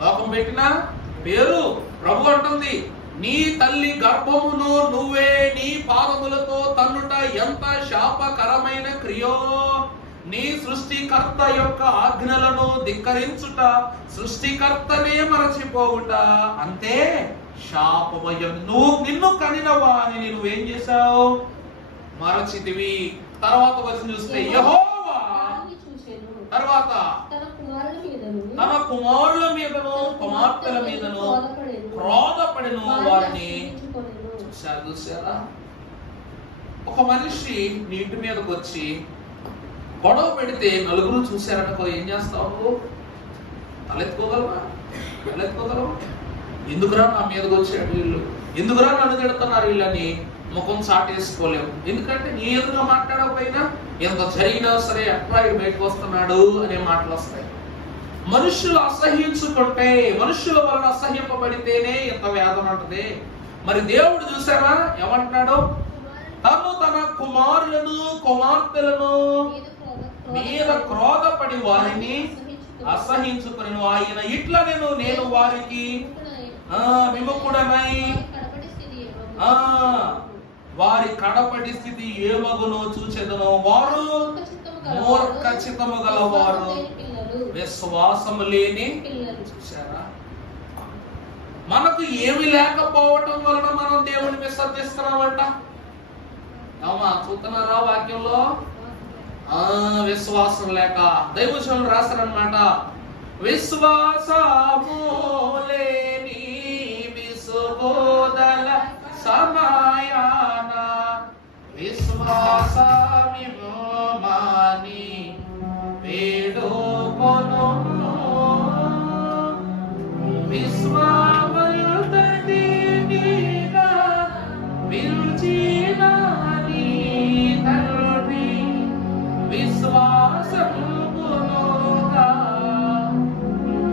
లోకం పెట్టిన పేరు. ప్రభు అంటుంది, నీ తల్లి గర్భమును నువ్వే నీ పాదములతో తన్నుట ఎంత శాపకరమైన క్రియో. నీ సృష్టికర్త యొక్క ఆజ్ఞలను ధిక్కరించుట, సృష్టికర్తనే మరచిపోవుట అంతే శాపమయం. నిన్ను కనిన వానిని నువ్వేం చేశావు? మరచితివి. తర్వాత వచ్చి చూస్తే యెహోవా తర్వాత తన కుమారుల మీదను కుమార్తెల మీదను క్రోధపడిన వారిని చూసారా? ఒక మనిషి నీటి మీదకి వచ్చి గొడవ పెడితే నలుగురు చూశారనుకో, ఏం చేస్తావు? తలెత్తుకోగలవా? తలెత్తుకోగలవా? ఎందుకురా నా మీదకి వచ్చాడు వీళ్ళు, ఎందుకురా నన్ను తిడుతున్నారు వీళ్ళని ముఖం చాటేసుకోలేము. ఎందుకంటే నీ ఎదురుగా మాట్లాడకపోయినా ఎంత జరిగినా సరే ఎట్లా బయటకు వస్తున్నాడు అనే మాటలు వస్తాయి. మనుషులు అసహ్యించుకుంటే, మనుషుల వలన అసహ్యింపబడితేనే ఎంత వేదన ఉంటుంది. మరి దేవుడు చూసారా ఏమంటున్నాడు? తను తన కుమారులను కుమార్తెలను మీద క్రోధపడి వారిని అసహించుకుని ఆయన ఇట్లా నేను వారికి విముఖుడనై వారి కడపటి స్థితి ఏమగునో చూచెదను. వారు మూర్ఖ చిత్తము గలవారు, విశ్వాసము లేని. చూసారా? మనకు ఏమి లేకపోవటం వలన మనం దేవుని విసర్జిస్తున్నామంట. అవునా? చూస్తున్నారా వాక్యంలో? విశ్వాసం లేక దైవజనులు రాస్తారనమాట, విశ్వాసము లేని విసుగోదల సమయాన విశ్వాసమిమో మాని వేడుకొను విశ్వామయుతనిగా విరుచిన నీ తండ్రి విశ్వాసముగా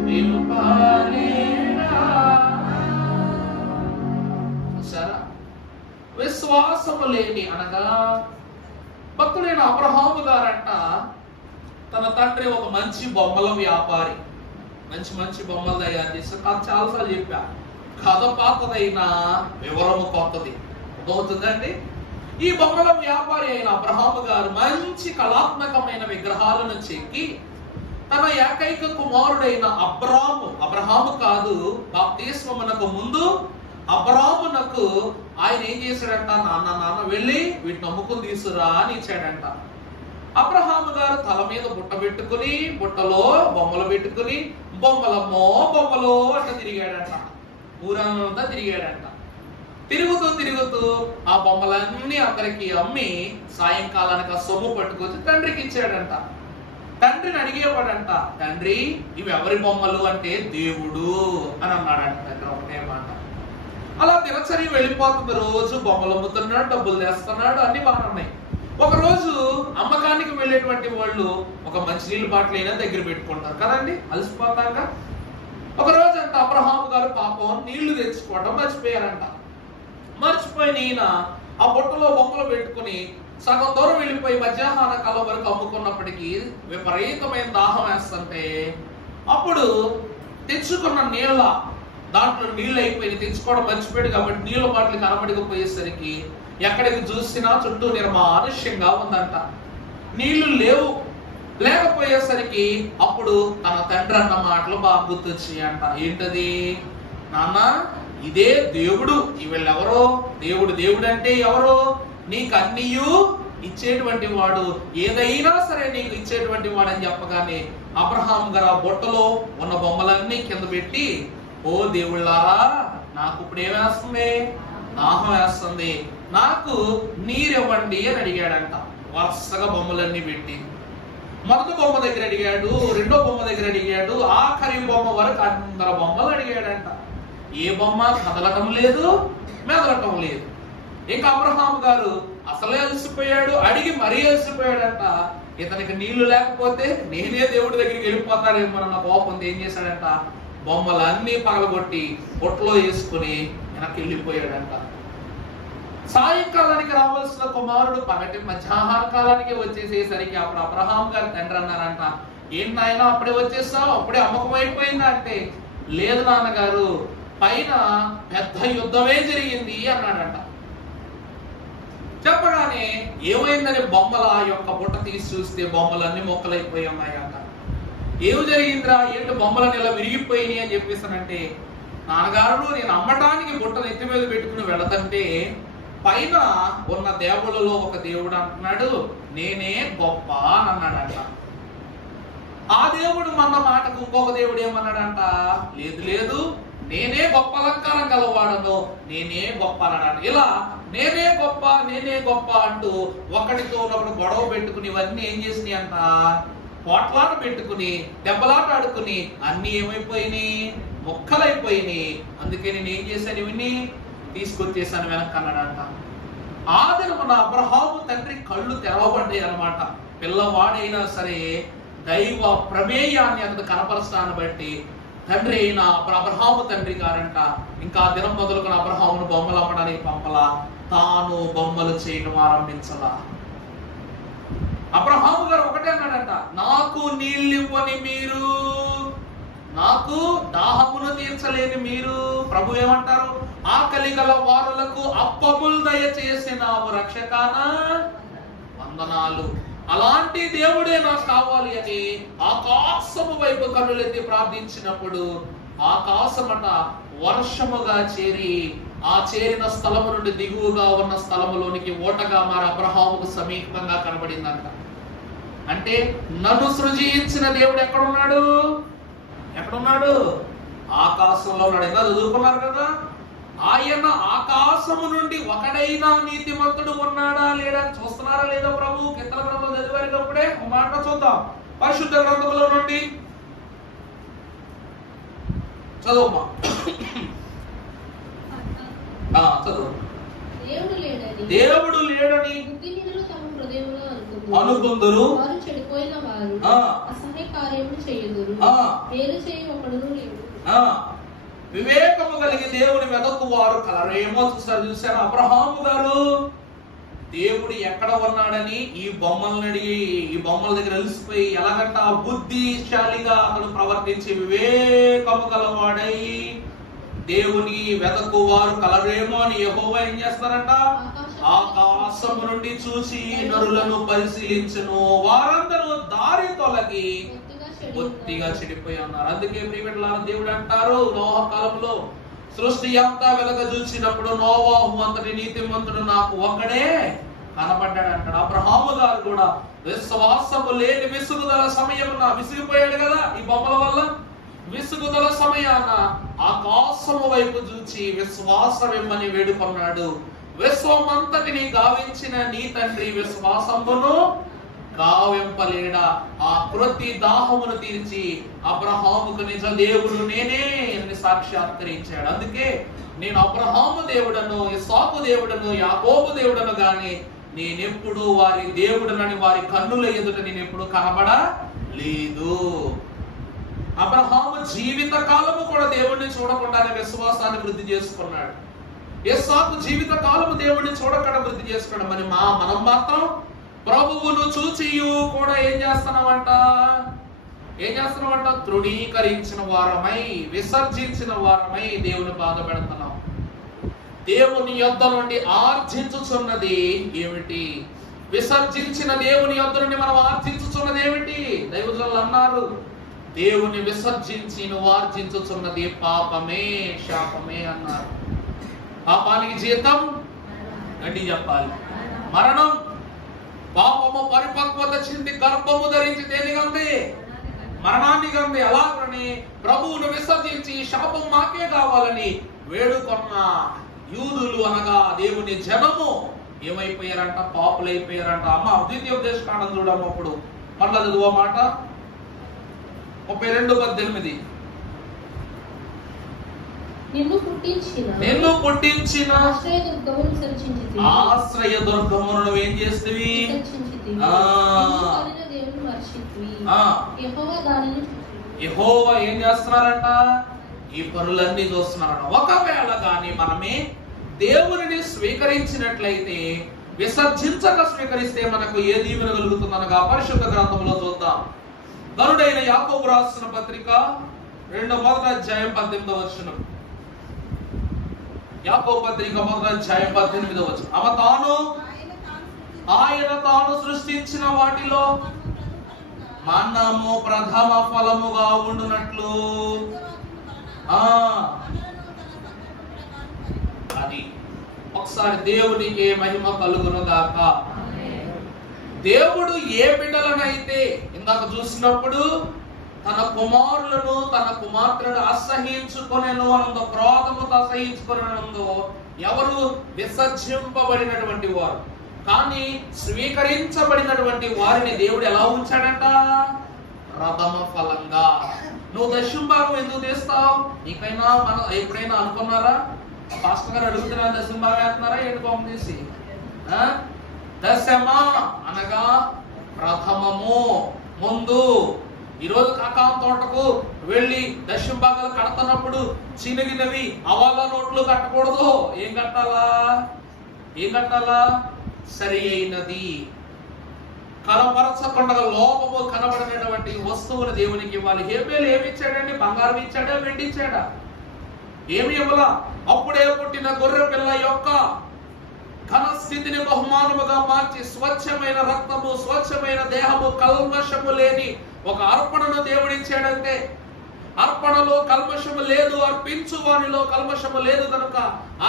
వింపలేరా. సరే, విశ్వాసము లేని అనగా భక్తుడైన అబ్రహాము గారంట తన తండ్రి ఒక మంచి బొమ్మల వ్యాపారి, మంచి బొమ్మలు తయారు చేస్తారు. అది చాలాసార్లు చెప్పా, కథ పాతదైనా వివరము కొత్తది అవుతుందండి. ఈ బొమ్మల వ్యాపారి అయిన అబ్రహాము గారు మంచి కళాత్మకమైన విగ్రహాలను చెక్కి తన ఏకైక కుమారుడైన అబ్రహాము కాదు, బాప్తిస్మమునకు ముందు అబ్రామునకు ఆయన ఏం చేశాడంట, నాన్న వెళ్ళి వీటిని అమ్ముకుని తీసురా అని ఇచ్చాడంట. అబ్రహాము గారు తల మీద బుట్ట పెట్టుకుని, బుట్టలో బొమ్మలు పెట్టుకుని బొమ్మలు అంట తిరిగాడంట. ఊరంతా తిరిగాడంట. తిరుగుతూ ఆ బొమ్మలన్నీ అందరికి అమ్మి సాయంకాలానికి ఆ సొమ్ము పట్టుకొచ్చి తండ్రికి ఇచ్చాడంట. తండ్రిని అడిగేవాడంట, తండ్రి ఇవి ఎవరి బొమ్మలు అంటే దేవుడు అని అన్నాడంట. దగ్గర ఒకటే మాట. అలా దినచరి వెళ్ళిపోతుంది. రోజు బొమ్మలు అమ్ముతున్నాడు, డబ్బులు తెస్తున్నాడు, అన్ని బాగున్నాయి. ఒక రోజు అమ్మకానికి వెళ్ళేటువంటి వాళ్ళు ఒక మంచినీళ్ళ బాటిల్ అయినా దగ్గర పెట్టుకుంటారు కదండి, అలసిపోతాక. ఒక రోజు అంట అబ్రహాము గారు పాపం నీళ్లు తెచ్చుకోవడం మర్చిపోయారంట. మర్చిపోయిన ఈయన ఆ బుట్టలో బొమ్మలు పెట్టుకుని సగం దూరం వెళ్ళిపోయి మధ్యాహ్న కాలం వరకు అమ్ముకున్నప్పటికీ విపరీతమైన దాహం వేస్తుంటే అప్పుడు తెచ్చుకున్న నీళ్ళ దాంట్లో నీళ్ళు అయిపోయి తెచ్చుకోవడం మర్చిపోయాడు కాబట్టి నీళ్ళ బాటిల్ కనబడకపోయేసరికి ఎక్కడికి చూసినా చుట్టూ నిర్మానుష్యంగా ఉందంట. నీళ్లు లేకపోయేసరికి అప్పుడు తన తండ్రి అన్న మాటలు బాగా గుర్తొచ్చాయంట. ఏంటది? నాన్న, ఇదే దేవుడు, వీళ్ళెవరో దేవుడు అంటే ఎవరో? నీకు అన్నీయు ఇచ్చేటువంటి వాడు, ఏదైనా సరే నీకు ఇచ్చేటువంటి వాడు అని చెప్పగానే అబ్రహాం గారు ఆ బుట్టలో ఉన్న బొమ్మలన్నీ కింద పెట్టి ఓ దేవుళ్ళారా, నాకు ఇప్పుడు ఏమేస్తుంది? దాహం వేస్తుంది, నాకు నీరివ్వండి అని అడిగాడంట. వరుసగా బొమ్మలన్నీ పెట్టి మొదటి బొమ్మ దగ్గర అడిగాడు, రెండో బొమ్మ దగ్గర అడిగాడు, ఆఖరి బొమ్మ వరకు 100 బొమ్మలు అడిగాడంట. ఏ బొమ్మ కదలటం లేదు, మెదలటం లేదు. ఇంకా అబ్రహాము గారు అసలే అలసిపోయాడు, అడిగి మరీ అలసిపోయాడంట. ఇతనికి నీళ్లు లేకపోతే నేనే దేవుడి దగ్గరికి వెళ్ళిపోతాడేమో అన్న కోపం ఏం చేశాడంట, బొమ్మలన్నీ పగలగొట్టి పొట్లో వేసుకుని వెనక్కి వెళ్ళిపోయాడంట. సాయంకాలానికి రావాల్సిన కుమారుడు పగటి మధ్యాహ్న కాలానికి వచ్చేసేసరికి అప్పుడు అబ్రహాం గారు తండ్రి అన్నారంట, ఏంటి నాయన అప్పుడే వచ్చేసావు, అప్పుడే అమ్మకం అయిపోయిందా అంటే, లేదు నాన్నగారు, పైన పెద్ద యుద్ధమే జరిగింది అన్నాడంట. చెప్పగానే ఏమైందని బొమ్మల యొక్క బుట్ట తీసి చూస్తే బొమ్మలన్నీ మొక్కలైపోయి ఉన్నాయంట. ఏమి జరిగిందిరా, ఏంటి బొమ్మలని ఇలా విరిగిపోయినాయి అని చెప్పేసానంటే, నాన్నగారు నేను అమ్మటానికి బుట్ట నెత్తి మీద పెట్టుకుని వెళతంటే పైన ఉన్న దేవుళ్ళలో ఒక దేవుడు అంటున్నాడు, నేనే గొప్ప అని అన్నాడంట. ఆ దేవుడు మన మాటకు ఇంకొక దేవుడు ఏమన్నాడంట, లేదు లేదు, నేనే గొప్ప అలంకారం గలవాడను, నేనే గొప్ప అన్నాడు. ఇలా నేనే గొప్ప నేనే గొప్ప అంటూ ఒకటితో ఒకటి గొడవ పెట్టుకుని ఇవన్నీ ఏం చేసినాయి అంట, పోట్లాట పెట్టుకుని దెబ్బలాట ఆడుకుని అన్ని ఏమైపోయినాయి, మొక్కలైపోయినాయి. అందుకే నేను ఏం చేశాను, ఇవన్నీ తీసుకొచ్చేసాను వెనక్కి అన్నాడంట. ఆ దినమున అబ్రహాము తండ్రి కళ్ళు తెరవబడ్డాయి అన్నమాట. పిల్లవాడైనా సరే దైవ ప్రమేయాన్ని అతను కనపరుస్తాను బట్టి తండ్రి అయిన అబ్రహాము తండ్రి గారంట ఇంకా దినం మొదలుకొని అబ్రహామును బొమ్మలు అమ్మడానికి పంపలా, తాను బొమ్మలు చేయడం ఆరంభించలా. అబ్రహాము గారు ఒకటే అన్నాడంట, నాకు నీళ్ళు ఇవ్వని మీరు, నాకు దాహమును తీర్చలేని మీరు, ప్రభు ఏమంటారు, ఆకలి గల వారులకు అప్పములు దయచేసినావు రక్షకానా వందనాలు. అలాంటి దేవుడే నాకు కావాలి అని ఆకాశము వైపు కన్నులెత్తి ప్రార్థించినప్పుడు ఆకాశమట వర్షముగా చేరి ఆ చేరిన స్థలము నుండి దిగువగా ఉన్న స్థలములోనికి ఓటగా మారి అబ్రహాముకు సమీపంగా కనబడిందంట. అంటే నన్ను సృజించిన దేవుడు ఎక్కడున్నాడు, ఎక్కడున్నాడు, ఆకాశంలో ఉన్నాడు. ఇంకా చదువుకున్నారు కదా, ఆయన ఆకాశము నుండి ఒకడైనా నీతిమంతుడు ఉన్నాడా లేడా చూస్తున్నారా లేదా ప్రభు? కీర్తన గ్రంథం చదివారినప్పుడే ఒక మాట చూద్దాం, పరిశుద్ధ గ్రంథంలో నుండి చదువుమా. చదువు. దేవుడు లేడని అనుకుందరు, వివేకము కలిగి దేవుని వెదకు వారు కలరేమో చూసారు. అబ్రహాము గారు దేవుడు ఎక్కడ ఉన్నాడని ఈ బొమ్మలను అడిగి ఈ బొమ్మల దగ్గర అలసిపోయి ఎలాగంట బుద్ధిశాలిగా అతను ప్రవర్తించి వివేకము గలవాడై దేవుని వెదకు వారు కలరేమో అని యెహోవా ఏం చేస్తారంట, ఆకాశము నుండి చూసి నరులను పరిశీలించును, వారందరూ దారి తొలగి బొత్తిగా చెడిపోయి ఉన్నారు. అందుకే ప్రియబిడ్డలారా దేవుడు అంటారు, నోహ కాలంలో సృష్టి అంతా వెలగ చూసినప్పుడు నోవాహు అంతటి నీతిమంతుడు నాకు ఒక్కడే కనపడ్డాడు అంటాడు. అబ్రహాము గారు కూడా విశ్వాసము లేని విసుగుదల సమయమున విసిగిపోయాడు కదా ఈ బొమ్మల వల్ల. విసుగుదల సమయాన ఆకాశము వైపు చూచి విశ్వాసమిమ్మని వేడుకున్నాడు. విశ్వమంతటిని గావించిన నీ తండ్రి విశ్వాసమును గావింపలేడా? ఆ ప్రతి దాహమును తీర్చి అబ్రహాముకు నిజ దేవుడు నేనే అని సాక్షాత్కరించాడు. అందుకే నేను అబ్రహాము దేవుడను, ఇస్సాకు దేవుడను, యాకోబు దేవుడను గాని నేనెప్పుడు వారి దేవుడనని వారి కన్నుల ఎదుట నేను ఎప్పుడు కనబడలేదు. అబ్రహాము జీవిత కాలము కూడా దేవుడిని చూడకుండానే విశ్వాసాన్ని వృద్ధి చేసుకున్నాడు. ఇస్సాకు జీవిత కాలము దేవుడిని చూడకుండా వృద్ధి చేసుకున్నాడు. మరి మనం మాత్రం ప్రభువును చూచి కూడా ఏం చేస్తున్నామంట, తృణీకరించిన వారమై విసర్జించిన వారమై దేవుని బాధ పెడుతున్నాం. దేవుని యొద్ద నుండి ఆర్జించుచున్నది ఏమిటి? విసర్జించిన దేవుని యొద్ద నుండి మనం ఆర్జించుచున్నది ఏమిటి? దైవజనులు అన్నారు, దేవుని విసర్జించి నువ్వు ఆర్జించుచున్నది పాపమే, శాపమే అన్నారు. పాపానికి జీతం గడ్డి చెప్పాలి, మరణం. పాపము పరిపక్వత చెంది గర్భము ధరించి తేలిగంది మరణాన్ని కంటే ఎలాగని ప్రభువును విసర్జించి శాపం మాకే కావాలని వేడుకొన్న యూదులు అనగా దేవుని జనము ఏమైపోయారంట? పాపులైపోయారంట. అమ్మ ద్వితీయోపదేశకాండం చూడము. అప్పుడు మళ్ళా చదువు మాట 32:18. నిన్ను పుట్టించిన ఆశ్రయ దుర్గమును ఏం చేస్తవి? యెహోవా ఏం చేస్తున్నారంట? ఈ పనులన్నీ చూస్తున్నారంట. ఒకవేళ గాని మనమే దేవునిని స్వీకరించినట్లయితే, విసర్జించక స్వీకరిస్తే మనకు ఏ దీవెన కలుగుతుందనగా పరిశుద్ధ గ్రంథంలో చూద్దాం. గరుడైన యాకోబు రాసిన పత్రిక 2:18. యాకోబు పత్రిక 1:18. ఆయన తాను సృష్టించిన వాటిలో మనము ప్రథమ ఫలముగా ఉండునట్లు అది ఒకసారి దేవునికి మహిమ కలుగును గాక. దేవుడు ఏ బిడ్డలనైతే ఇందాక చూసినప్పుడు తన కుమారులను తన కుమార్తెలను అసహించుకొనెను అనందో, క్రోధముతో అసహించుకొనెనందో ఎవరు? విసర్జింపబడినటువంటి వారు. కానీ స్వీకరించబడినటువంటి వారిని దేవుడు ఎలా ఉంచాడంట? ప్రథమ ఫలంగా. నువ్వు దశంభాగం ఎందుకు తీస్తావు? నీకైనా మనం ఎప్పుడైనా అనుకున్నారా? పాస్టర్ గారు అడుగుతున్నా, దశంభాగం వేస్తున్నారా ఏంటి కోపం తీసి? దశమ అనగా ప్రథమము, ముందు. ఈరోజు కాకాం తోటకు వెళ్ళి దశంభాగాలు కడుతున్నప్పుడు చినిగినవి అవాళ్ళ నోట్లు కట్టకూడదు. ఏం కట్టాలా? సరి అయినది, కనపరచకుండా లోపము కనబడినటువంటి వస్తువులు దేవునికి ఇవ్వాలి. హేబేలు ఏమి ఇచ్చాడండి? బంగారం ఇచ్చాడా? వెండి ఇచ్చాడా? ఏమి ఇవ్వాల? అప్పుడే పుట్టిన గొర్రె పిల్ల యొక్క ఘన స్థితిని బహుమానముగా మార్చి స్వచ్ఛమైన రక్తము, స్వచ్ఛమైన దేహము, కల్మషము లేని ఒక అర్పణను దేవుడిచ్చాడంటే, అర్పణలో కల్మషము లేదు, అర్పించు వానిలో కల్మషము లేదు కనుక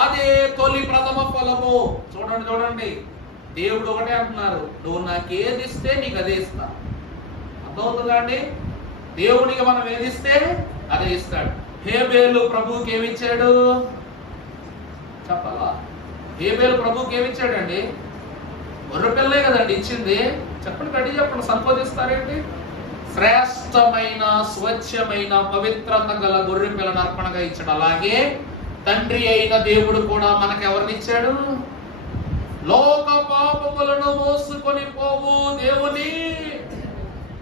అదే తొలి ప్రథమ ఫలము. చూడండి, దేవుడు ఒకటే అంటున్నారు, నువ్వు నాకేది ఇస్తే నీకు అదే ఇస్తా. అర్థమవుతుందా అండి? దేవునికి మనం ఏదిస్తే అదే ఇస్తాడు. హేబేలు ప్రభువుకి ఏమిచ్చాడు చెప్పాలా? హేబేలు ప్రభువుకి ఏమిచ్చాడండి? గొర్రె పిల్లే కదండి ఇచ్చింది. చెప్పండి, సంబోధిస్తారేంటి? శ్రేష్టమైన, స్వచ్ఛమైన, పవిత్రత గల గొర్రె పిల్లను అర్పణగా ఇచ్చాడు. అలాగే తండ్రి అయిన దేవుడు కూడా మనకు ఎవరినిచ్చాడు? లోక పాపములను మోసుకొని పోవు దేవుని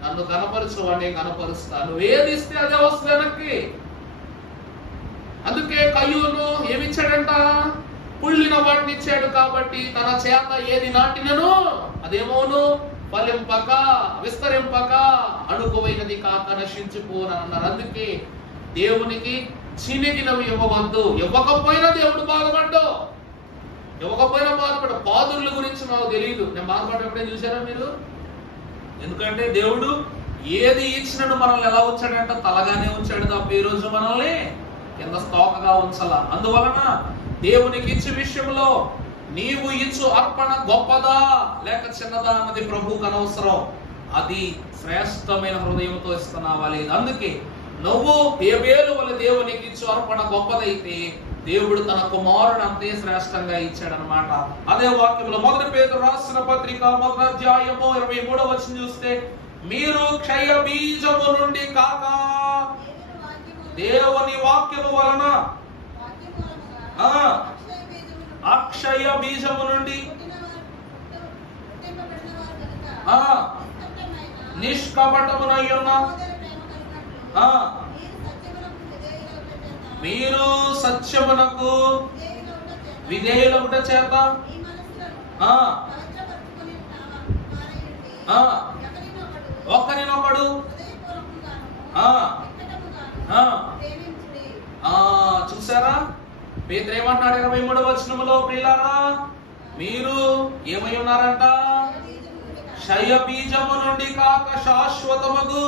నన్ను కనపరుచు అని కనపరుస్తాను. ఏదిస్తే అదే వస్తుంది వెనక్కి. అందుకే కయ్యూను ఏమిచ్చాడంట? పుల్లిన వాటిని ఇచ్చాడు. కాబట్టి తన చేత ఏది నాటినను అదేమోను ఫలింపక, విస్తరింపక, అణుకువైనది కాక నశించిపోనన్నారు. అందుకే దేవునికి చినిగినవి ఇవ్వవద్దు. ఇవ్వకపోయినా దేవుడు బాధపడ్డు, ఇవ్వకపోయినా బాధపడ్డు. పాదుర్ల గురించి నాకు తెలియదు, నేను బాధపడ్డ ఎప్పుడైనా చూసారా మీరు? ఎందుకంటే దేవుడు ఏది ఇచ్చినను మనల్ని ఎలా ఉంచాడంట? తలగానే ఉంచాడు తప్ప ఈ రోజు మనల్ని కింద స్తోకగా ఉంచాల. అందువలన దేవునికి ఇచ్చే విషయంలో నీవు ఇచ్చు అర్పణ గొప్పదా లేక చిన్నదా అన్నది ప్రభువుకు అనవసరం. అది శ్రేష్టమైన హృదయంతో ఇస్తున్నావా లేదు. అందుకే నువ్వు హేబేలు వల్ల దేవునికి ఇచ్చు అర్పణ గొప్పదైతే దేవుడు తన కుమారుడు అంతే శ్రేష్టంగా ఇచ్చాడనమాట. అదే వాక్యంలో 1 పేతురు రాసిన పత్రిక 1:23 చూస్తే, మీరు క్షయ బీజము నుండి కాక దేవుని వాక్యము వలన అక్షయ బీజము నుండి నిష్కపటమునయ్యున్న మీరు సత్యమునకు విధేయులగుట చేత ఒకరినొకడు చూసారా? పేతురు ఏమంటున్నాడు 23వ ప్రియులారా, మీరు ఏమై ఉన్నారంట? క్షయ బీజము నుండి కాక శాశ్వతమగు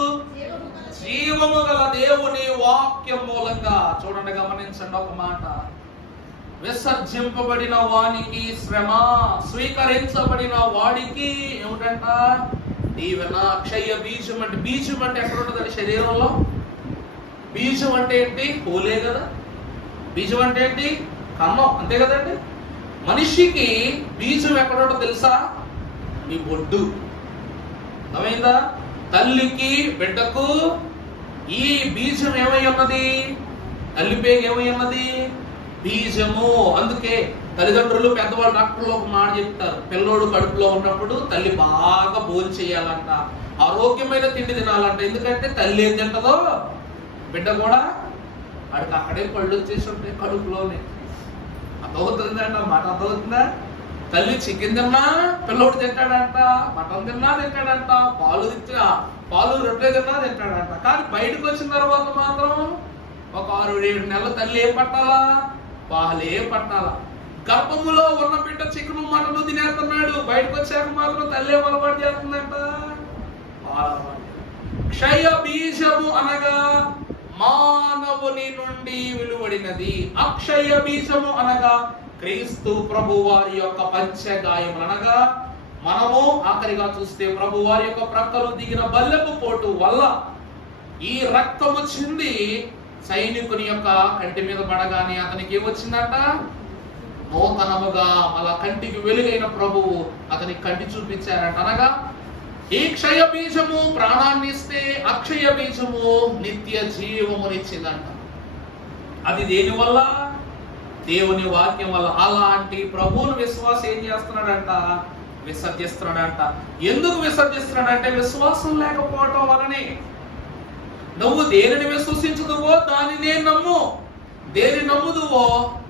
జీవము గల దేవుని వాక్యం మూలంగా. చూడండి, గమనించండి ఒక మాట. విసర్జింపబడిన వానికి శ్రమ, స్వీకరించబడిన వాడికి ఏమిటంట? దీవెన. అక్షయ బీజం అంటే, బీజం అంటే ఎక్కడ ఉంటుందండి శరీరంలో? బీజం అంటే ఏంటి? పూలే కదా. బీజం అంటే ఏంటి? కన్నం, అంతే కదండి. మనిషికి బీజం ఎక్కడ ఉంటుందో తెలుసా? నీ బొడ్డు. అర్థమైందా? తల్లికి బిడ్డకు ఈ బీజం ఏమై ఉన్నది? తల్లి పేరు ఏమై ఉన్నది? బీజము. అందుకే తల్లిదండ్రులు పెద్దవాళ్ళు డాక్టర్లు ఒక మాట చెప్తారు, పిల్లోడు కడుపులో ఉన్నప్పుడు తల్లి బాగా భోజనం చేయాలంట, ఆరోగ్యమైన తిండి తినాలంట. ఎందుకంటే తల్లి ఏం తింటదో బిడ్డ కూడా వాడికి అక్కడే పళ్ళు వచ్చేసి ఉంటాయి కడుపులోనే. అర్థమవుతుందంట మాట? అర్థమవుతుందా? తల్లి చికెన్ తిన్నా పిల్లోడు తింటాడంట, మటన్ తిన్నా తింటాడంట, పాలు రొట్టె తిన్నా తింటాడంట. కానీ బయటకు వచ్చిన తర్వాత మాత్రం ఒక 6-7 నెలల తల్లి ఏం పట్టాలా? పాలే పట్టాలా. గర్భములో ఉన్న బిడ్డ చికెన్ మటన్ తినేస్తున్నాడు, బయటకు వచ్చాక మాత్రం తల్లి ఏం అలవాటు చేస్తుందంట? పాల. క్షయ బీజము అనగా మానవుని నుండి వెలువడినది, అక్షయ బీజము అనగా క్రీస్తు ప్రభు వారి యొక్క పంచగాయములు. అనగా మనము ఆఖరిగా చూస్తే ప్రభు వారి యొక్క ప్రక్కలు దిగిన బల్లెపు పోటు వల్ల ఈ రక్తము చింది సైనికుని యొక్క కంటి మీద పడగానే అతనికి ఏమొచ్చిందంట? నూతనముగా అలా కంటికి వెలుగైన ప్రభువు అతనికి కంటి చూపించారంట. అనగా ఈ క్షయ బీజము ప్రాణాన్ని ఇస్తే, అక్షయ బీజము నిత్య జీవమునిచ్చిందంట. అది దేని వల్ల? దేవుని వాక్యం వల్ల. అలాంటి ప్రభువును విశ్వాసం ఏం చేస్తున్నాడంట? విసర్జిస్తున్నాడంట. ఎందుకు విసర్జిస్తున్నాడంటే విశ్వాసం లేకపోవటం వలనే. నువ్వు దేనిని విశ్వసించుదువో దానినే నమ్ము, దేని నమ్ముదువో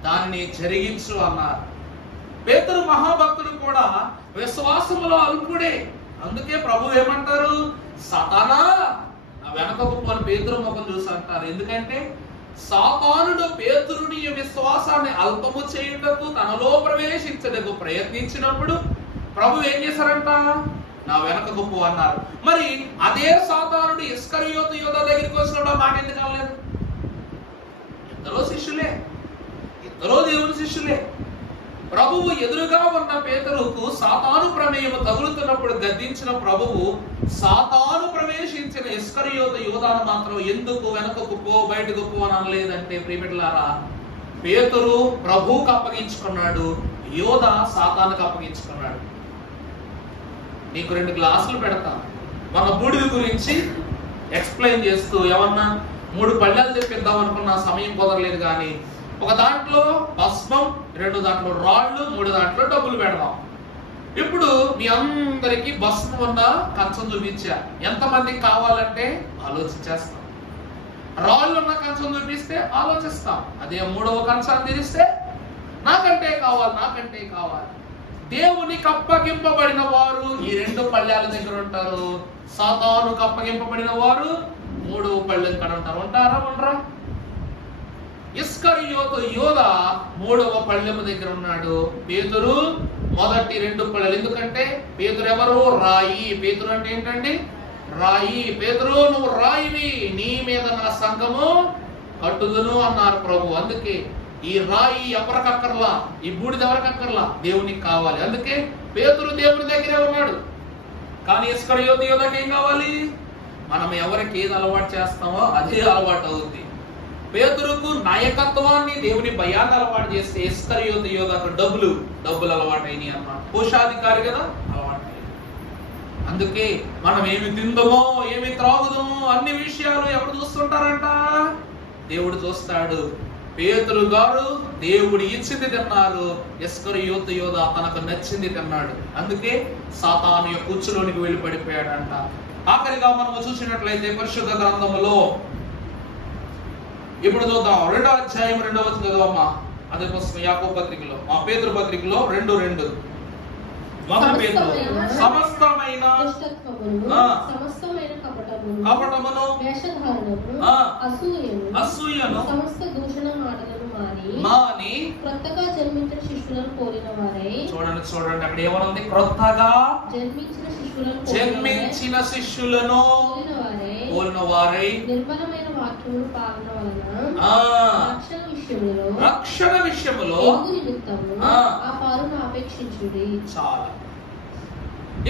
దానిని జరిగించు అన్నారు. పేతురు మహాభక్తుడు కూడా విశ్వాసములో అల్పుడే. అందుకే ప్రభు ఏమంటారు? సాతానా నా వెనకకు పోని పేతురు ముఖం చూసి అంటారు. ఎందుకంటే సాతానుడు పేతురుని విశ్వాసాన్ని అల్పము చేయుటకు, తనలో ప్రవేశించడానికి ప్రయత్నించినప్పుడు ప్రభు ఏం చేశారంట? నా వెనకకు పో అన్నారు. మరి అదే సాతానుడు ఇస్కరియోతు యూదా దగ్గరికి వచ్చినప్పుడు ఆ మాట ఎందుకు అనలేదు? ఇద్దరూ శిష్యులే, ఇద్దరూ దేవుని శిష్యులే. ప్రభువు ఎదురుగా ఉన్న పేతురుకు సాతాను ప్రమేయము తగులుతున్నప్పుడు గద్దించిన ప్రభువు సాతాను ప్రవేశించిన ఇస్కరియోతు యూదాను మాత్రం ఎందుకు వెనకకు పో, బయటకు పో అని అనలేదంటే, ప్రియబిడ్డలారా, పేతురు ప్రభువుకు అప్పగించుకున్నాడు, యూదా సాతానుకు అప్పగించుకున్నాడు. నీకు 2 గ్లాసులు పెడతాను, మన బూడిద గురించి ఎక్స్ప్లెయిన్ చేస్తూ ఏమన్నా 3 పళ్ళాలు చెప్పిద్దాం అనుకున్న సమయం కుదరలేదు. కానీ ఒక దాంట్లో భస్మం, 2 దాంట్లో రాళ్ళు, 3 దాంట్లో డబ్బులు పెడదాం. ఇప్పుడు మీ అందరికి భస్మం ఉన్న కంచం చూపించా. ఎంతమందికి కావాలంటే ఆలోచించేస్తాం. రాళ్ళు ఉన్న కంచం చూపిస్తే ఆలోచిస్తాం. అదే 3వ కంచాన్ని తెరిస్తే నాకంటే కావాలి, నాకంటే కావాలి. దేవునికి అప్పగింపబడిన వారు ఈ 2 పళ్ళాల దగ్గర ఉంటారు. సాతానుకు అప్పగింపబడిన వారు 3వ పళ్ళెం కాడ ఉంటారు. ఉంటారా? ఉండరా? ఇస్కరియోతు యూదా 3వ పళ్ళెము దగ్గర ఉన్నాడు. పేతురు మొదటి 2 పళ్ళెలు. ఎందుకంటే పేతురు ఎవరు? రాయి. పేతురు అంటే ఏంటండి? రాయి. పేతురు నువ్వు రాయివి, నీ మీద నా సంఘము కట్టుదును అన్నారు ప్రభు. అందుకే ఈ రాయి ఎవరికక్కర్లా, ఈ బూడిద ఎవరికక్కర్లా, దేవునికి కావాలి. అందుకే పేతురు దేవుని దగ్గరే ఉన్నాడు. కానీ ఇస్కరియోతు యూదాకి ఏం కావాలి? మనం ఎవరికి ఏది అలవాటు చేస్తామో అదే అలవాటు అవుతుంది. పేతురుకు నాయకత్వాన్ని, దేవుని భయాన్ని అలవాటు చేస్తే ఇస్కరియోతు యూదాకు డబ్బులు అలవాటు అయినాయి అన్నమాట. కోశాధికారి కదా, అలవాటు. అందుకే మనం ఏమి తిందమో, ఏమి త్రాగుదమో అన్ని విషయాలు ఎవరు చూస్తుంటారంట? దేవుడు చూస్తాడు. పేతురు గారు దేవుడు ఇచ్చింది తిన్నారు, ఇస్కరియోతు యూదా తనకు నచ్చింది తిన్నాడు. అందుకే సాతాను యొక్క ఉచ్చులోనికి వెళ్ళి పడిపోయాడంట. ఆఖరిగా మనం చూసినట్లయితే పరిశుద్ధ గ్రంథములో ఇప్పుడు చూద్దాం. 2వ అధ్యాయం 2వ వచనం చదవమ్మా. అదే పుస్తకం యాకోబు పత్రికలో, మా పేతురు పత్రికలో 2:2. మొదటి పేతురు సమస్తమైన కపటమును, అసూయను, సమస్త దూషణ మాటలను మాని క్రొత్తగా జన్మించిన శిశువులను పోలిన వారై. చూడండి అక్కడ ఏమనుంది? క్రొత్తగా జన్మించిన శిష్యులను పోలిన వారై నిర్మలమైన వాక్యమును పాలన వలన రక్షణ విషయములో నిమిత్తము ఆ పాలును అపేక్షించుడి. చాలా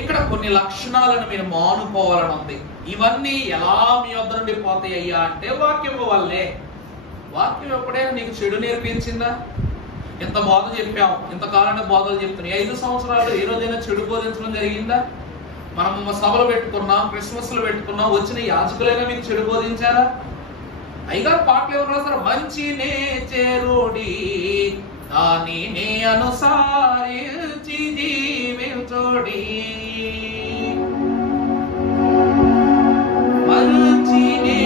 ఇక్కడ కొన్ని లక్షణాలను మీరు మానుకోవాలని ఉంది. ఇవన్నీ ఎలా మీ వద్ద నుండి పోతాయి అయ్యా అంటే వాక్యం వల్లే. వాక్యం ఎప్పుడైనా నీకు చెడు నేర్పించిందా? ఇంత బోధ చెప్పాము, ఇంతకాలాన్ని బోధలు చెప్తున్నాయి, 5 సంవత్సరాలు ఏ రోజైనా చెడు బోధించడం జరిగిందా? మనం సభలు పెట్టుకున్నాం, క్రిస్మస్లు పెట్టుకున్నాం, వచ్చిన యాజకులైనా మీకు చెడు బోధించారా? అయ్యగారు పాటలు ఎవరు రాస్తారు? మంచినే చేరుడి దానినే అనుసారించి జీవించుడి, మంచినే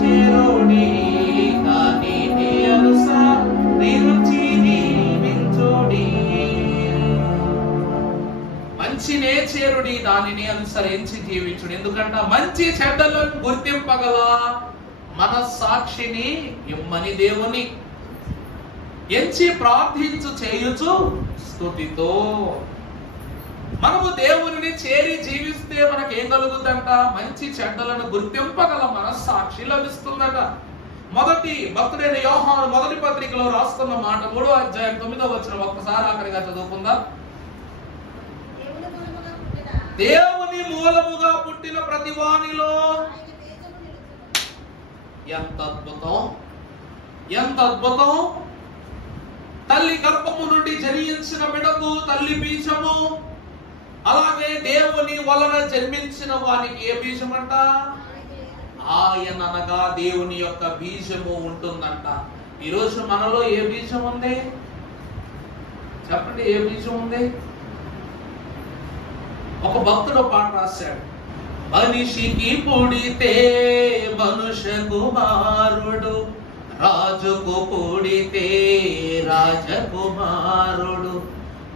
చేరుడి దానినే అనుసారించి జీవించుడి. మంచినే చేరుడి దానిని అనుసరించి జీవించుడు. ఎందుకంటే మంచి చెడ్డలను గుర్తింపగల మనస్సాక్షిని ఇమ్మని దేవుని ఎంచి ప్రార్థించు చేయుచు స్తుతితో. మనము దేవుని చేరి జీవిస్తే మనకేం కలుగుతుందంట? మంచి చెడ్డలను గుర్తింపగల మనస్సాక్షి లభిస్తుందట. మొదటి భక్తుడైన యోహాను మొదటి పత్రికలో రాస్తున్న మాట 3వ అధ్యాయం 9వ వచనం ఒక్కసారి ఆఖరిగా చదువుకుందాం. దేవుని మూలముగా పుట్టిన ప్రతి వానిలో ఎంత అద్భుతం, ఎంత అద్భుతం! తల్లి గర్భము నుండి జనించిన బిడ్డకు తల్లి బీజము, అలాగే దేవుని వలన జన్మించిన వానికి ఏ బీజం అంట? ఆయన అనగా దేవుని యొక్క బీజము ఉంటుందంట. ఈరోజు మనలో ఏ బీజం ఉంది చెప్పండి? ఏ బీజం ఉంది? ఒక భక్తుడు పాట రాశాడు. మనిషికి పుడితే మనుష్య కుమారుడు, రాజుకు పుడితే రాజకుమారుడు.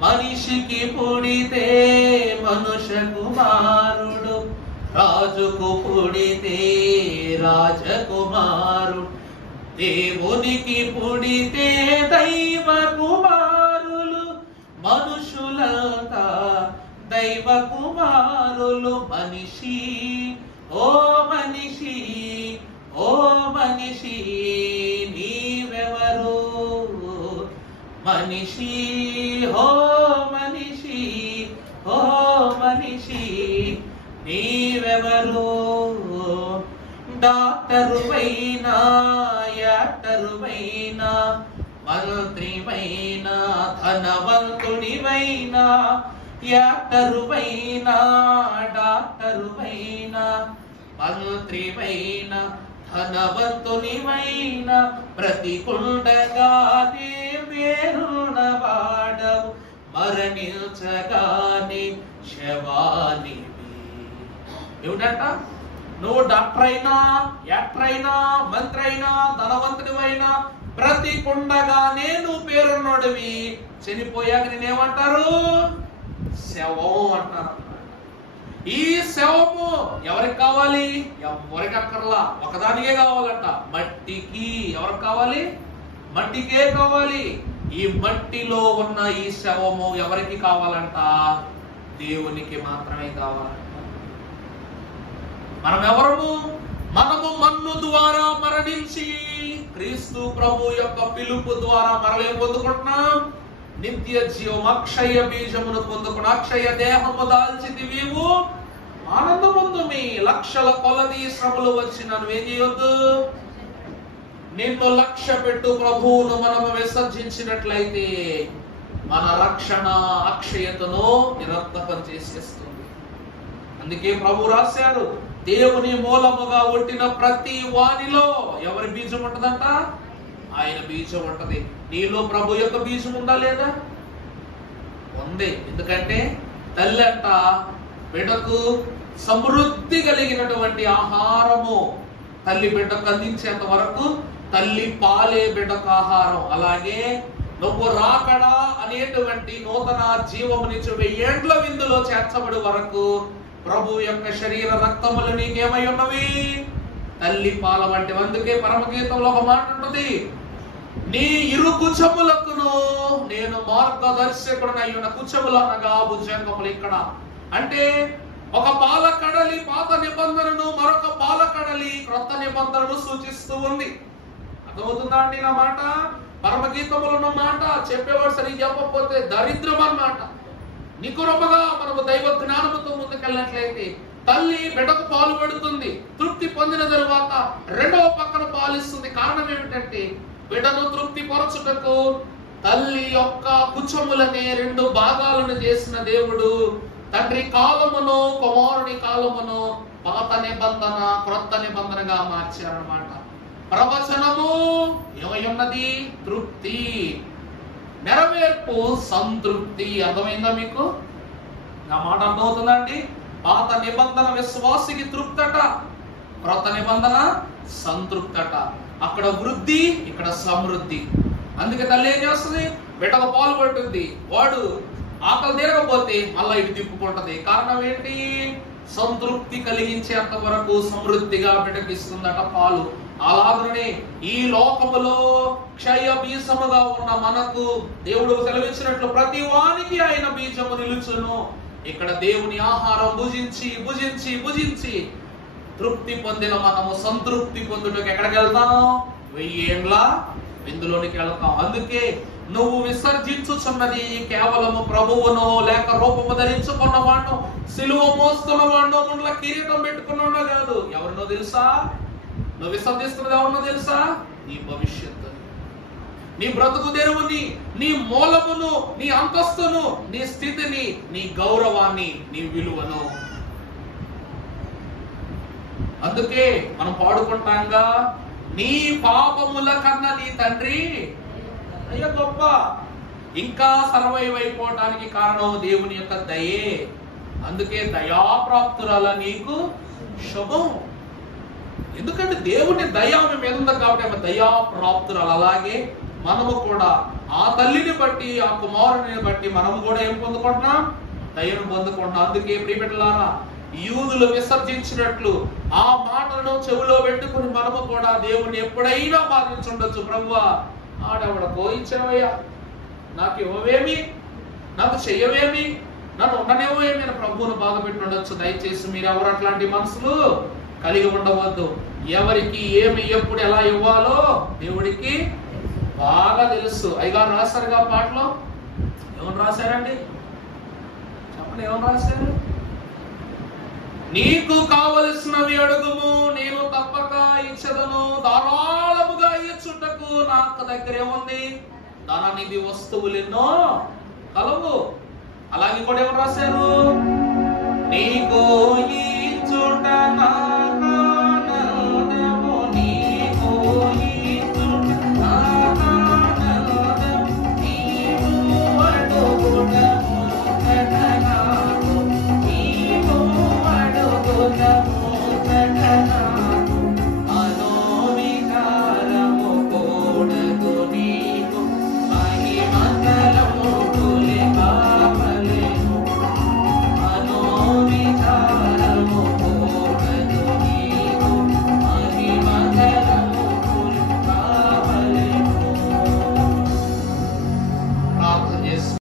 మనిషికి పుడితే మనుష్య కుమారుడు, రాజుకు పుడితే రాజకుమారుడు. దేవునికి పుడితే దైవ కుమారులు, మనుషులంతా దైవ కుమారులు. మనిషి ఓ మనిషి, ఓ మనిషి నీవెవరు? మనిషి ఓ మనిషి, ఓ మనిషి నీవెవరు? డాక్టరువైనా, యాక్టరువైనా, మంత్రివైనా, ధనవంతుడివైనా, యాక్టరువైనా, డాక్టరువైనా, మంత్రివైనా, ధనవంతునివైనా, బ్రతికుండగానే వేరునవాడవు, మరణించగానే శవానివి. ఏమిటంట? నువ్వు డాక్టర్ అయినా, యాక్టర్ అయినా, మంత్రి అయినా, ధనవంతుడివైనా, బ్రతికుండగానే నువ్వు పేరున్నోడివి. చనిపోయాక నేనేమంటారు? శవం అంటారు. ఈ శవము ఎవరికి కావాలి? ఎవరికి అక్కర్లా, ఒకదానికే కావాలంట. మట్టికి. ఎవరికి కావాలి? మట్టికే కావాలి. ఈ మట్టిలో ఉన్న ఈ శవము ఎవరికి కావాలంట? దేవునికి మాత్రమే కావాలంట. మనం ఎవరము? మనము మన్ను ద్వారా మరణించి క్రీస్తు ప్రభు యొక్క పిలుపు ద్వారా మరలేం పొందుకుంటున్నాం? నిత్య జీవం, అక్షయ బీజమును పొందుకున్న అక్షయ దేహము దాల్చితివీవు ఆనందముందు. మీ లక్షల కొలది శ్రమలు వచ్చి నన్ను ఏం చేయొద్దు? నిన్ను లక్ష్య పెట్టు ప్రభువును మనము విసర్జించినట్లయితే మన రక్షణ అక్షయతను నిరర్థకం చేసేస్తుంది. అందుకే ప్రభు రాశారు, దేవుని మూలముగా ఒట్టిన ప్రతి వానిలో ఎవరి బీజం ఉంటదంట? ఆయన బీజం ఉంటది. నీలో ప్రభు యొక్క బీజం ఉందా లేదా? ఉంది. ఎందుకంటే తల్లి అంట బిడ్డకు సమృద్ధి కలిగినటువంటి ఆహారము తల్లి బిడ్డకు అందించేంత వరకు తల్లి పాలే బిడ్డకు ఆహారం. అలాగే నువ్వు రాకడా అనేటువంటి నూతన జీవమునిచ్చు 1000 ఏండ్ల విందులో చేర్చబడి వరకు ప్రభు యొక్క శరీర రక్తములు నీకేమై ఉన్నవి? తల్లి పాల వంటి. అందుకే పరమగీతంలో ఒక మాట ఉంటుంది, నీ ఇరు కుచములకును నేను మార్గదర్శకుడనై ఉన్న. కుచములు అనగా భుజంగములు. ఇక్కడ అంటే ఒక పాలకడలి పాత నిబంధనను, మరొక పాలకడలి క్రొత్త నిబంధనను సూచిస్తూ ఉంది. అర్థమవుతుందా అండి నా మాట? పరమగీతములు ఉన్న మాట చెప్పేవాడు సరిగ్గా చెప్పకపోతే దరిద్రం అన్నమాట. నికురముగా మనము దైవ జ్ఞానముతో ముందుకెళ్ళినట్లయితే తల్లి బిడ్డకు పాలు పెడుతుంది, తృప్తి పొందిన తరువాత రెండవ పక్కన పాలిస్తుంది. కారణం ఏమిటంటే బిడ్డను తృప్తి పరచుటకు తల్లి యొక్క కుచములనే 2 భాగాలను చేసిన దేవుడు తండ్రి కాలమును కుమారుని కాలమును పాత నిబంధన క్రొత్త నిబంధనగా మార్చారన్నమాట. ప్రవచనము ఏమన్నది? తృప్తి. నెరవేర్పు సంతృప్తి. అర్థమైందా మీకు? నా మాట అర్థమవుతుందండి? పాత నిబంధన విశ్వాసికి తృప్తట, క్రొత్త నిబంధన సంతృప్తట. అక్కడ వృద్ధి, ఇక్కడ సమృద్ధి. అందుకే తల్లి ఏం చేస్తుంది? బిడ్డకు పాలు పడుతుంది. వాడు ఆకలి తీరకపోతే మళ్ళా ఇటు తిప్పుకుంటది. కారణం ఏంటి? సంతృప్తి కలిగించేంత వరకు సమృద్ధిగా బిడ్డకి ఇస్తుందట పాలు. అలాగనే ఈ లోకములో క్షయ బీజముగా ఉన్న మనకు దేవుడు సెలవిచ్చినట్లు ప్రతి వానికి ఆయన బీజము నిలుచును. ఇక్కడ దేవుని ఆహారం భుజించి భుజించి భుజించి తృప్తి పొందిన మనము సంతృప్తి పొందుటకు ఎక్కడికి వెళ్తాం? 1000 ఏండ్ల విందులోనికి వెళ్తాం. అందుకే నువ్వు విసర్జించుచున్నది కేవలము ప్రభువును, లేక రూపము ధరించుకున్న వాడు, సిలువ మోస్తున్న వాడు, ముండ్ల కిరీటం పెట్టుకున్నాడో కాదు. ఎవరినో తెలుసా? నువ్వు విసర్జిస్తున్నది ఎవరినో తెలుసా? నీ భవిష్యత్తు, నీ బ్రతుకు తెరువుని, నీ మూలమును, నీ అంతస్తును, నీ స్థితిని, నీ గౌరవాన్ని, నీ విలువను. అందుకే మనం పాడుకుంటాంగా, నీ పాపముల కన్నా నీ తండ్రి అయ్యో గొప్ప. ఇంకా సర్వైవ్ అయిపోవటానికి కారణం దేవుని యొక్క దయే. అందుకే దయాప్రాప్తురాల నీకు శుభం. ఎందుకంటే దేవుని దయ ఆమె మీద ఉంది కాబట్టి ఆమె దయాప్రాప్తురాలు. అలాగే మనము కూడా ఆ తల్లిని బట్టి, ఆ కుమారుని బట్టి మనము కూడా ఏం పొందుకుంటున్నాం? దయను పొందుకుంటున్నాం. అందుకే ప్రియబిడ్డలారా, యూదులు విసర్జించినట్లు ఆ మాటలను చెవిలో పెట్టుకుని మనము కూడా దేవుణ్ణి ఎప్పుడైనా బాధించుండొచ్చు. ప్రభువా, ఆడెవడకో ఇచ్చావయ్యా, నాకు ఇవ్వవేమి, నాకు చెయ్యవేమి, నన్ను ఉండనేవేమి అని ప్రభువును బాధ పెట్టి ఉండొచ్చు. దయచేసి మీరు ఎవరు అట్లాంటి మనసులు కలిగి ఉండవద్దు. ఎవరికి ఏమి ఎప్పుడు ఎలా ఇవ్వాలో దేవుడికి బాగా తెలుసు. అయ్యగారు రాశారుగా పాటలో. ఏమని రాశారండి? చెప్పండి, ఏమని రాశారు? నీకు కావలసినవి అడుగుము, నేను తప్పక ఇచ్చదను, ధారాళముగా ఇచ్చుటకు నాకు దగ్గర ఏముంది? ధననిధి వస్తువులు ఎన్నో కలవు. అలాగే కూడా ఏమని రాశారు? నీకు ఇచ్చుట